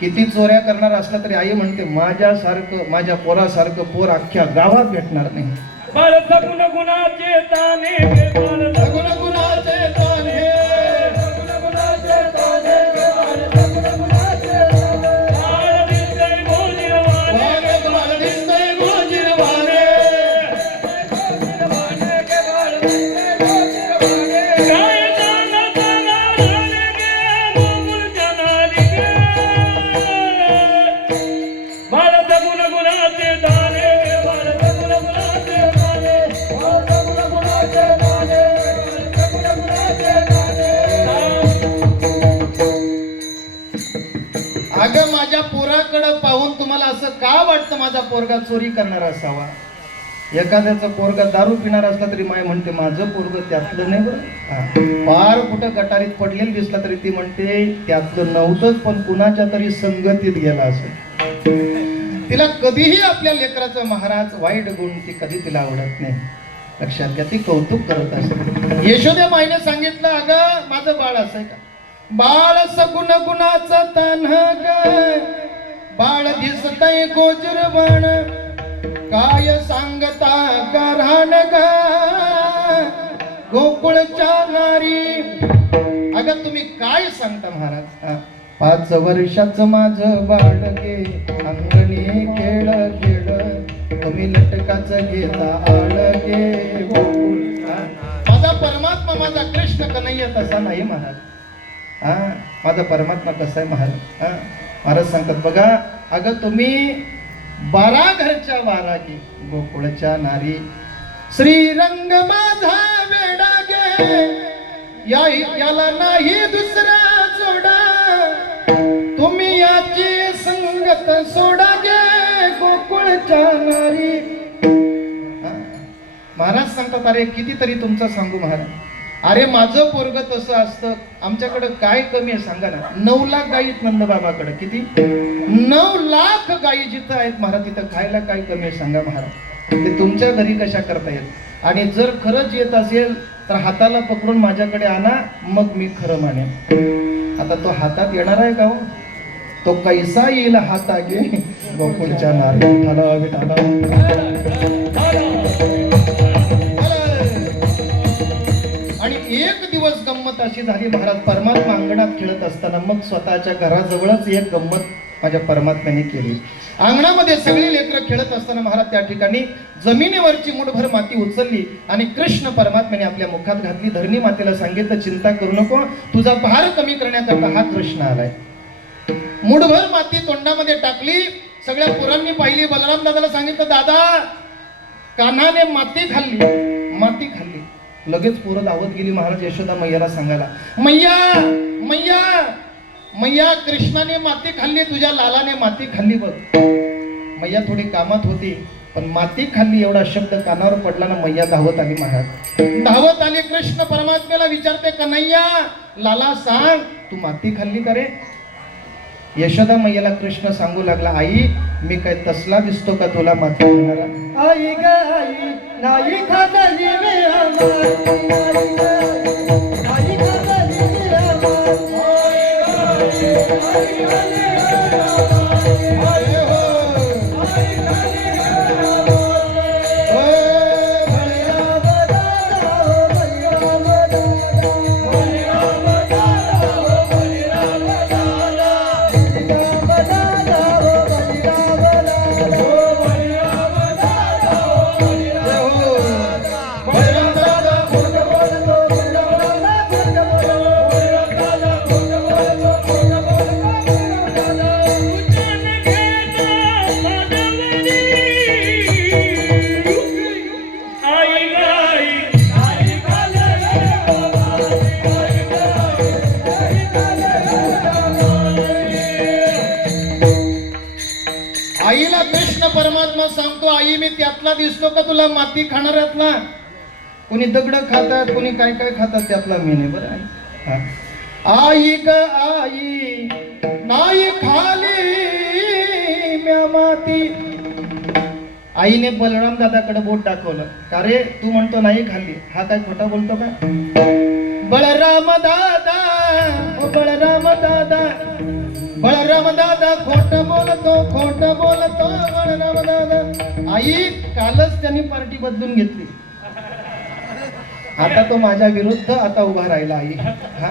किती चोऱ्या करणार असला तरी आई म्हणते माझ्यासारखं, माझ्या पोरासारखं पोर अख्ख्या गावात भेटणार नाही. सगुण गुणाचे ताने, सगुण गुणाचे ताने, सगुण गुणाचे ताने, सगुण गुणाचे ताने, दिसतंय गोजिरवाने, वाघ दिसतंय गोजिरवाने, गोजिरवाने, के बाळ दिसतंय पोराकडे पाहून तुम्हाला असं का वाटतं माझा पोरगा चोरी करणारा असावा? एखाद्याचा पोरगा दारू पिणारा असला तरी माय म्हणते माझं पोरग त्यातलं नाही बरं. फार कुठं गटारीत पडलेलं दिसला तरी ती म्हणते त्यातलं नव्हतंच, पण कुणाच्या तरी संगतीत गेला असेल. तिला कधीही आपल्या लेकराचं महाराज वाईट गुण ती कधी तिला आवडत नाही. लक्षात घ्या, ती कौतुक करत असते. यशोद्या माईने सांगितलं, अगं माझं बाळ असं का? बाळ सगुण गुणाचं तन ग, बाळ दिसतय गोजरवण, काय सांगता करान ग गोकुळच्या नारी. अगं तुम्ही काय सांगता महाराज? 5 वर्षाचं माझं बाळ गे, अंगणी खेळ खेळ, तुम्ही लटकाच घेता आळ गे गोकुळचा. माझा परमात्मा माझा कृष्ण कन्हैया तसा नाही महाराज. माझा परमात्मा कसा आहे महाराज? महाराज सांगतात बघा, अगं तुम्ही 12 घरच्या वारा गे गोकुळच्या नारी, श्रीरंग माझा वेडा गे, याला नाही दुसरा जोडा, तुम्ही याची संगत सोडा गे गोकुळच्या नारी. महाराज सांगतात, अरे कितीतरी तुमचं सांगू महाराज, अरे माझं पोरग तसं असतं. आमच्याकडे काय कमी आहे सांगा ना? 9 लाख गायी आहेत नंदबाबाकडे. किती? 9 लाख गायी जिथं आहेत महाराज, तिथं खायला काय कमी आहे सांगा महाराज? ते तुमच्या घरी कशा करता येत? आणि जर खरंच येत असेल तर हाताला पकडून माझ्याकडे आणा, मग मी खरं मानेन. आता तो हातात येणार आहे का हो? तो कैसा येईल हातागे गोकुळच्या नारी. विठाला विठाला. आणि एक दिवस गंमत अशी झाली महाराज, परमात्मा अंगणात खेळत असताना मग स्वतःच्या घराजवळच एक गंमत माझ्या परमात्म्याने केली. अंगणामध्ये सगळी लेकरं खेळत असताना महाराज त्या ठिकाणी जमिनीवरची मुठभर माती उचलली आणि कृष्ण परमात्म्याने आपल्या मुखात घातली. धरणी मातेला सांगितलं, चिंता करू नको, तुझा भार कमी करण्याकरता हा कृष्ण आलाय. मुठभर माती तोंडामध्ये टाकली. सगळ्या पोरांनी पाहिली. बलराम दादाला सांगितलं, दादा कान्हाने माती खाल्ली. माती खाल्ली. लगेच पोरं धावत गेली महाराज यशोदा मैयाला सांगायला, मैया मैया मैया कृष्णाने माती खाल्ली, तुझ्या लालाने माती खाल्ली बघ. मैया थोडी कामात होती, पण माती खाल्ली एवढा शब्द कानावर पडला ना, मैया धावत आली महाराज. धावत आली. कृष्ण परमात्म्याला विचारते, कन्हैया लाला सांग, तू माती खाल्ली का रे? यशोदा मैयाला कृष्ण सांगू लागला, आई मी काय तसला दिसतो का तुला माती खाणारा? आई ग आई नाही खातली मी आमाती, आई ग नाही खातली मी आमाती. आईला कृष्ण परमात्मा सांगतो, आई मी त्यातला दिसतो का तुला माती खाणाऱ्यातला? कोणी दगड खातात, कोणी काय काय खातात, त्यातला मी नाही बरं आई. आई ग आई नाही खाली म्या माती. आईने बलराम दादाकडे बोट दाखवलं, का रे तू म्हणतो नाही खाल्ली, हा काय खोटा बोलतो का? बलराम दादा ओ बलराम दादा, बलराम दादा खोट बोलतो, खोट बोलतो बलराम दादा. आई कालच त्यांनी पार्टी बदलून घेतली, आता तो माझ्या विरुद्ध आता उभा राहिला आई. हा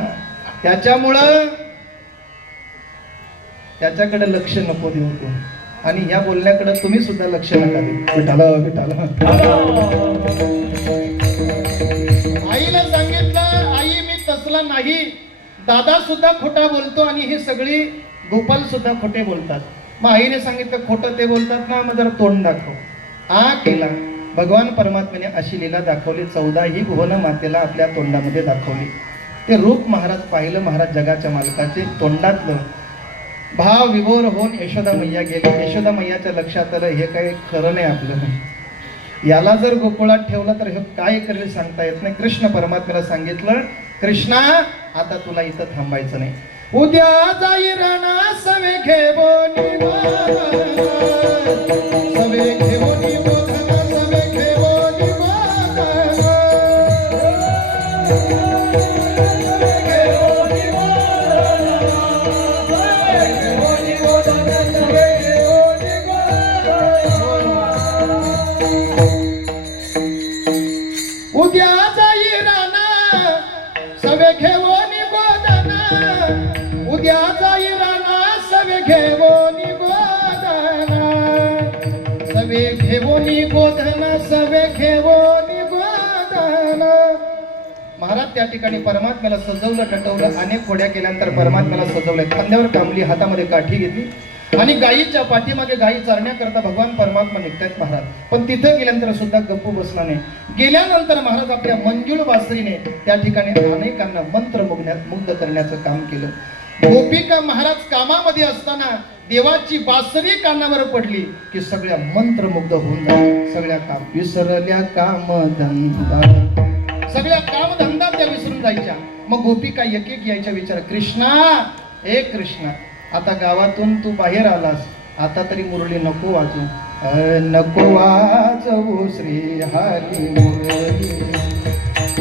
त्याच्यामुळं त्याच्याकडे लक्ष नको देऊ तू, आणि ह्या बोलण्याकडे तुम्ही सुद्धा लक्ष नका देऊ. विठाला विठाला. आईला सांगितलं, आई मी तसला नाही. दादा सुद्धा खोटा बोलतो आणि हे सगळी गोपाल सुद्धा खोटे बोलतात. मग आईने सांगितलं खोटं ते बोलतात ना, मग जरा तोंड दाखव. केला. भगवान परमात्म्याने अशी लीला दाखवली. 14 ही भुवन मातेला आपल्या तोंडामध्ये दाखवली. ते रूप महाराज पाहिलं. महाराज जगाच्या मालकाचे तोंडातलं भाव विभोर होऊन यशोदा मैया गेली. यशोदा मैयाच्या लक्षात आलं हे काही खरं नाही आपलं, याला जर गोकुळात ठेवलं तर हे काय करेल सांगता येत नाही. कृष्ण परमात्म्याला सांगितलं, कृष्णा आता तुला इथं थांबायचं नाही. उद्या जाई राणा सवे घेवोनी वाहन, सवे घेवोनी बोधन, सवे घेवोनी वाहन. उद्या जाई राणा सवे घेवोनी बोधन, उद्या जाई राणा सवे घेवोनी बोधन, सवे घेवोनी बोधन, सवे घेवोनी बोधन. महाराज त्या ठिकाणी परमात्म्याला सजवलं, नटवलं, अनेक खोड्या केल्यानंतर परमात्म्याला सजवलं. खांद्यावर कामली, हातामध्ये काठी घेतली आणि गायीच्या पाठीमागे गायी चारण्याकरता भगवान परमात्मा निघतायत महाराज. पण तिथं गेल्यानंतर सुद्धा गप्पू बसला नाही. गेल्यानंतर महाराज आपल्या मंजुळ बासरीने त्या ठिकाणी अनेकांना मुग्ध करण्याचं काम केलं. गोपिका महाराज कामामध्ये असताना देवाची बासरी कानावर पडली की सगळ्या मंत्रमुग्ध होऊन जातात. सगळ्या काम विसरल्या, कामधंदा, सगळ्या कामधंदा त्या विसरून जायच्या. मग गोपिका एक एक यायच्या विचार, कृष्णा, हे कृष्णा, आता गावातून तू बाहेर आलास, आता तरी मुरली नको वाजू. नको वाजवू श्री हरी मुरली,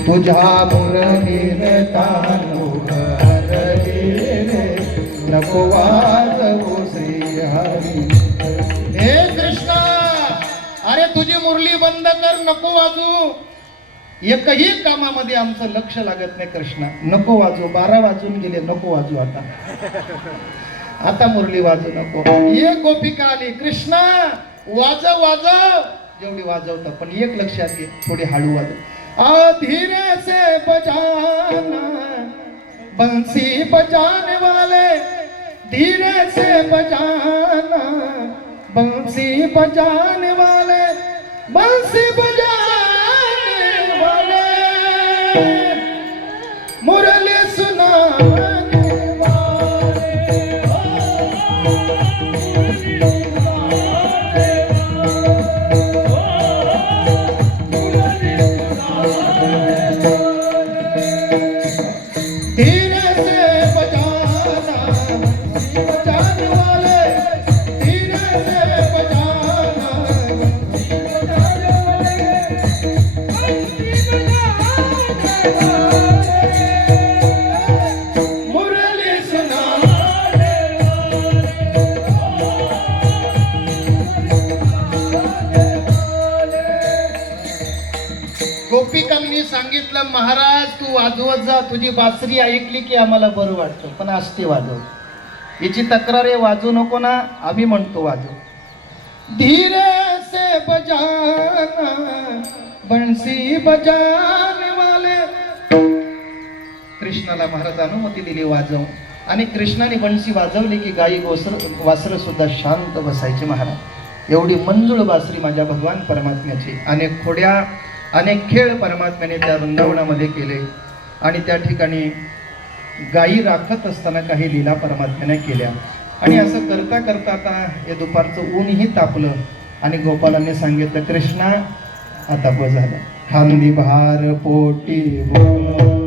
तुझ्या मुरलीर तानू हरली रे. नको वाजवू श्री हरी. हे कृष्णा, अरे तुझी मुरली बंद कर, नको वाजू. एकही कामामध्ये आमचं लक्ष लागत नाही कृष्णा, नको वाजू. 12 वाजून गेले, नको वाजू आता. आता मुरली वाजू नको. एक गोपिका आली, कृष्णा वाजव वाजव, जेवढी वाजवतं, पण एक लक्षात घे, थोडी हळू वाजव. धीरे से बजाना बंसी बजाने वाले, धीरे से बजाना बंसी बजाने वाले, बंसी बजाने वाले, मुरली सुनाने गोपिकांनी सांगितलं, महाराज तू वाजवत जा, तुझी बासरी ऐकली की आम्हाला बरं वाटतं, पण असते वाजव. याची तक्रार आहे, वाजू नको ना, आम्ही म्हणतो वाजव. धीरे से बजाना बंसी बजाने वाले. कृष्णाला महाराज अनुमती दिली वाजव, आणि कृष्णाने बंसी वाजवली की गायी वासर सुद्धा शांत बसायचे महाराज. एवढी मंजूळ बासरी माझ्या भगवान परमात्म्याची. अनेक खोड्या, अनेक खेळ परमात्म्याने त्या वृंदावनामध्ये केले, आणि त्या ठिकाणी गायी राखत असताना काही लीला परमात्म्याने केल्या. आणि असं करता करता आता हे दुपारचं ऊनही तापलं, आणि गोपालांनी सांगितलं, कृष्णा आता बस झालं, खांदी भार पोटी बोल.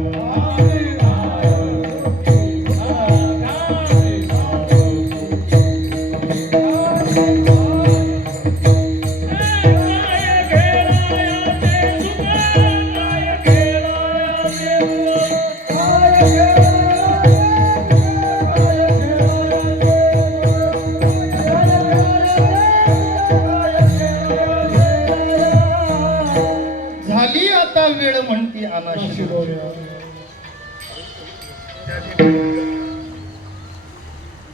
वेळ म्हणती अनाशी.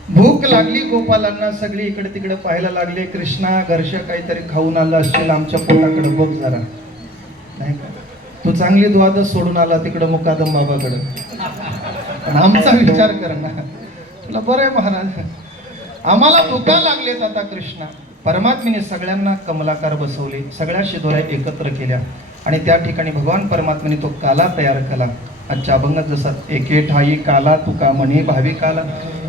भूक लागली गोपालांना, सगळी इकडे तिकडे पाहायला लागले. कृष्णा घरश काहीतरी खाऊन आला असतील, आमच्या पोटाकडे बघ जरा, नाही का? तू चांगली द्वाद सोडून आला तिकडे मुकादम बाबाकडे, आमचा विचार कर ना. तुला बरं आहे महाराज, आम्हाला भुका लागलेत. आता कृष्णा परमात्म्याने सगळ्यांना कमलाकार बसवले, सगळ्या शिदोऱ्या एकत्र केल्या, आणि त्या ठिकाणी भगवान परमात्म्याने तो काला तयार केला. आजच्या अभंगात जसा एके ठाई काला तुका म्हणे भावी काला,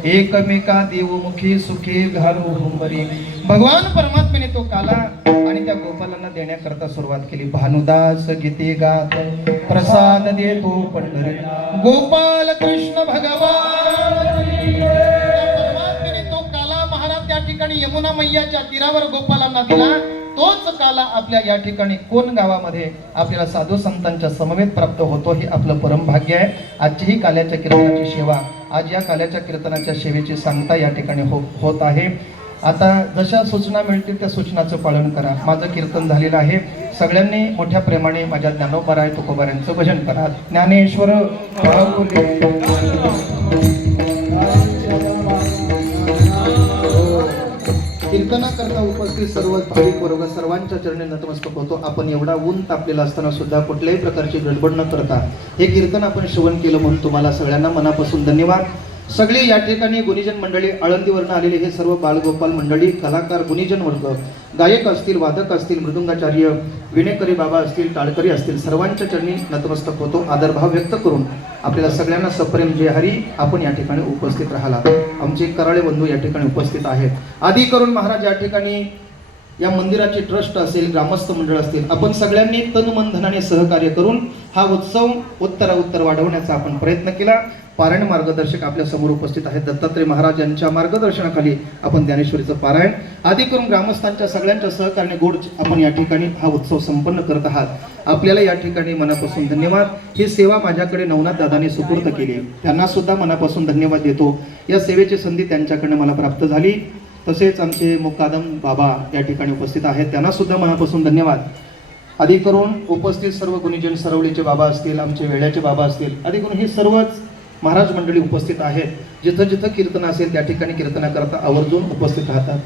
एकमेका देवमुखी सुखी घालू हुंबरी. भगवान परमात्म्याने तो काला आणि त्या गोपालांना देण्याकरता सुरुवात केली. भानुदास गीते गात प्रसाद देतो पंढरी. गोपाल कृष्ण भगवान परमात्म्याने तो काला महाराज त्या ठिकाणी यमुना मैयाच्या तीरावर गोपालांना दिला. तोच काला आपल्या या ठिकाणी कोण गावामध्ये आपल्याला साधू संतांच्या समवेत प्राप्त होतो. हे आपलं परम भाग्य आहे. आजची ही काल्याच्या कीर्तनाची सेवा, आज या काल्याच्या कीर्तनाच्या सेवेची सांगता या ठिकाणी होत आहे. आता जशा सूचना मिळतील त्या सूचनाचं पालन करा. माझं कीर्तन झालेलं आहे. सगळ्यांनी मोठ्या प्रेमाने माझ्या ज्ञानोबाराय तुकोबारायांचं भजन करा. ज्ञानेश्वर कीर्तनाकरता उपस्थित सर्व भाविक वर्ग सर्वांच्या चरणी नतमस्तक होतो. आपण एवढा ऊन तापलेला असताना सुद्धा कुठल्याही प्रकारची गडबड न करता हे कीर्तन आपण श्रवण केलं म्हणून तुम्हाला सगळ्यांना मनापासून धन्यवाद. सगळे या ठिकाणी गुणीजन मंडळी, आळंदीवरनं आलेले हे सर्व बालगोपाल मंडळी, कलाकार, गुणीजन वर्ग, गायक असतील, वादक असतील, मृदुंगाचार्य, विणेकरी बाबा असतील, टाळकरी असतील, सर्वांच्या चरणी नतमस्तक होतो. आदरभाव व्यक्त करून आपल्याला सगळ्यांना सप्रेम जय हरी. आपण या ठिकाणी उपस्थित राहिला. आमचे कराळे बंधू या ठिकाणी उपस्थित आहेत. आदी करून महाराज या ठिकाणी या मंदिराचे ट्रस्ट असेल, ग्रामस्थ मंडळ असतील, आपण सगळ्यांनी तन मन धनाने सहकार्य करून हा उत्सव उत्तर वाढवण्याचा आपण प्रयत्न केला. पारायण मार्गदर्शक आपल्या समोर उपस्थित आहेत. दत्तात्रय महाराज यांच्या मार्गदर्शनाखाली आपण ज्ञानेश्वरीचं पारायण आदी करून ग्रामस्थांच्या सगळ्यांच्या सहकार्याने गोड आपण या ठिकाणी हा उत्सव संपन्न करत आहात. आपल्याला या ठिकाणी मनापासून धन्यवाद. ही सेवा माझ्याकडे नवनाथ दादांनी सुपूर्द केली, त्यांना सुद्धा मनापासून धन्यवाद देतो. या सेवेची संधी त्यांच्याकडनं मला प्राप्त झाली. तसेच आमचे मुक्कादम बाबा या ठिकाणी उपस्थित आहेत, त्यांना सुद्धा मनापासून धन्यवाद. आदी करून उपस्थित सर्व गुणीजन, सरवळीचे बाबा असतील, आमचे वेळ्याचे बाबा असतील, आदी करून हे सर्वच महाराज मंडळी उपस्थित आहेत. जिथं जिथं कीर्तन असेल त्या ठिकाणी कीर्तनाकरता आवर्जून उपस्थित राहतात.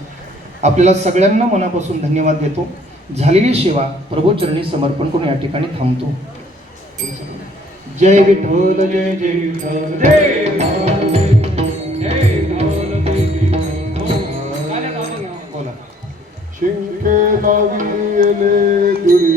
आपल्याला सगळ्यांना मनापासून धन्यवाद देतो. झालेली सेवा प्रभूचरणी समर्पण करून या ठिकाणी थांबतो. जय विठ्ठल, जय जय विठ्ठल. बोला. शिंके लाविले दुरी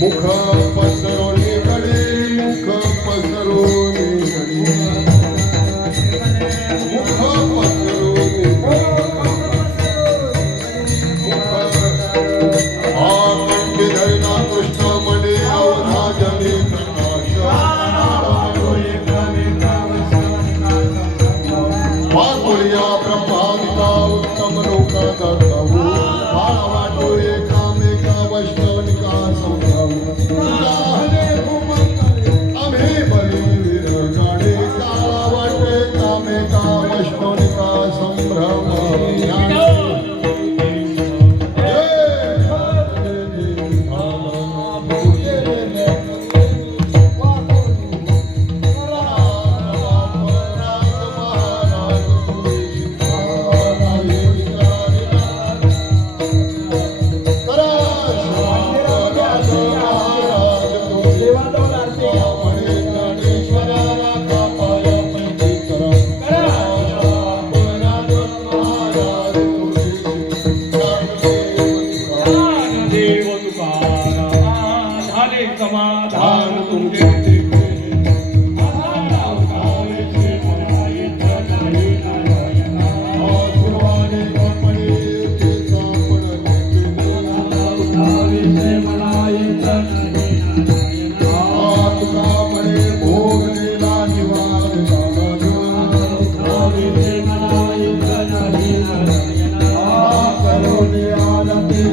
मुख पसरोनी कडे मुख पसरोनी कडे मुख पसरोनी कंठी धरना कृष्ण मणे अवधा जले वाकुळ्या ब्रह्मादिका उत्तम लोका दत्तवो भावाटो एकामेका वैष्णवनिका आम्ही बलिवीर गाडे काळा वाटे कामेका वैष्णवनिका संभ्रम समाधान तुमचे टिके. आधाराव गावे श्रीमना येत नाही नारायणा. आशीर्वादे कपडे ते सापड आधाराव गावे श्रीमना येत नाही नारायणा. तुकापणे भोग दिला निवार आधाराव गावे श्रीमना येत नाही नारायणा. करुणी आनंदी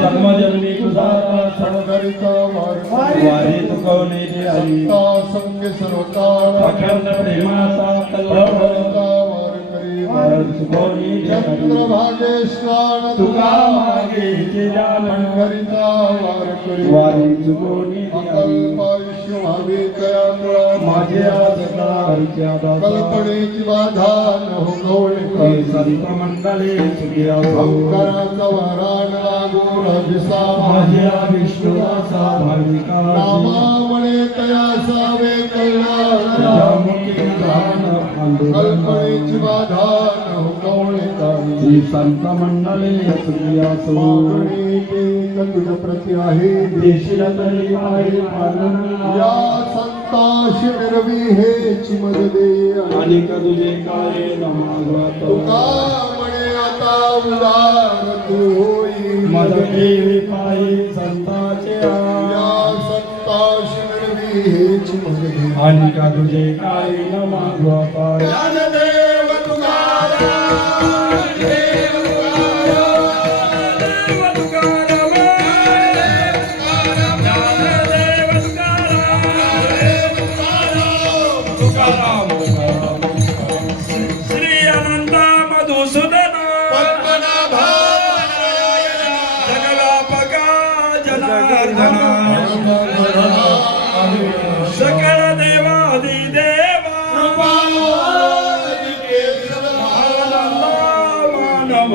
जन्मजन्मी तुझा सणकरिता वारी तुकवणे दे आई सत्ता संग सर्वकाळ अखंड प्रेमाचा करिता वार करी चुकवणी दे आई चंद्रभागे स्नान तुका मागे केला करिता वार करी वारी चुकवणी दे आई अल्पायुष्य व्हावे तयामुळा माझे आज हरच्या दासा कल्पनेची बाधा न हो गवळे संत मंडळी सुखी असो अवकाराचा वरान लागून अभिसा माझ्या विष्णुदासा भाविका नामामुळे तयासावे कल्याण जामुखी गान आंदोलन कल्पनेची बाधा न हो गवळे ही संत मंडळी सुखी असो मागणी ते तुझ प्रति आहे देशील तरी आहे पालना या संताशी निर्वी हेची मद दे आणि तुझे काय नमागत तुका म्हणे आता करुणा उदार तू होई मदती पायी संताचे या संताशी मिळवी हेच मगदी आणि का तुझे काही न मागू आता ज्ञानदेव तुकाराम देव श्री अनंत मधुसूदन जगव्यापका जनार्दन सकळ देवादी देवा मानव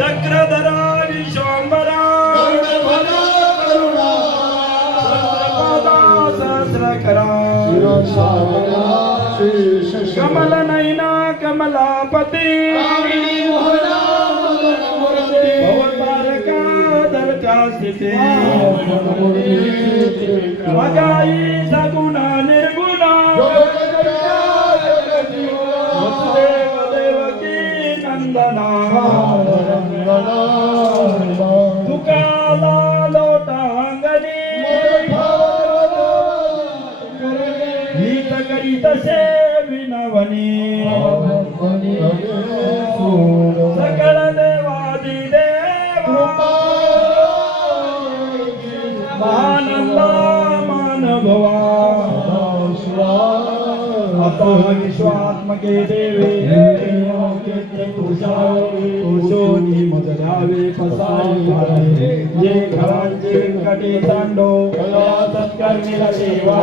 चक्रधरा विश्वंबरा सहस्रकरा कमल नैना कमलापती भवतारका दरच्या स्थिती अगाई सगुण निर्गुण वसुदेव देवकी नंदना तुकाला लोटांगणी गीत करीत से विनवनी सकळ देवादी देवा महानंदा मानभवा आता विश्वात्मके देवे तुझोनी मजलावे पसारे जे घरांचे कटे तांडो सत्कर्मीला सेवा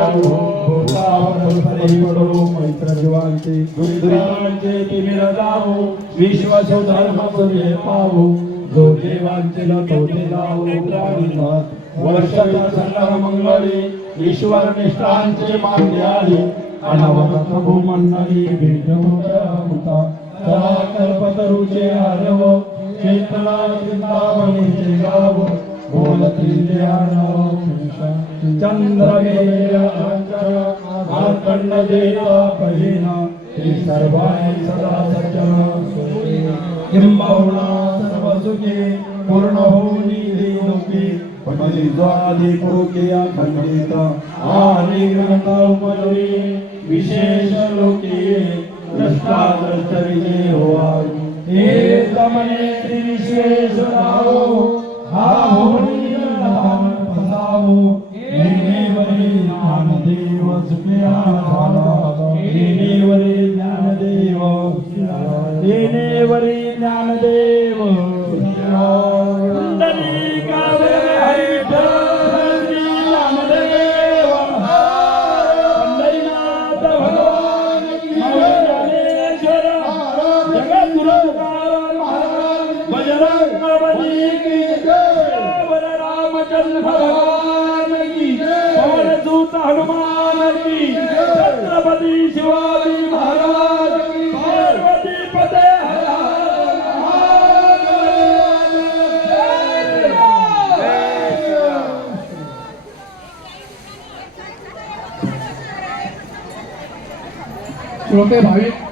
पडो मैत्र जीवांचे दुरितांचे तिमिर जावो विश्व धर्म सूर्य पावो जो देवांचे लतोटे लावो प्राणीनाथ वर्षाच्या संग मंगळे ईश्वर निष्ठांचे मान्य आली अनवरत भूमंडळी भेटवता कल्पतरुचे आरव चेतना चिंतामणीचे गाव बोलतील चंद्रमेय मार्कंड देता पहिना ते सर्वाय सदा सज्जन किंबहुना सर्व सुखे पूर्ण होऊनी लोके पटली द्वादी पुरुकिया खंडित आणि ग्रंथा उपजवी विशेष लोके दृष्टादृष्ट विजय होवा हे तमने श्री विश्वेश्वरावो हा होळी दान फसावो नेनेवरी ज्ञानदेव सुखिया झाला नेनेवरी ज्ञानदेव नेनेवरी ज्ञानदेव हनुमान की छत्रपति शिवाजी महाराज की पार्वती पते श्रोते भाविक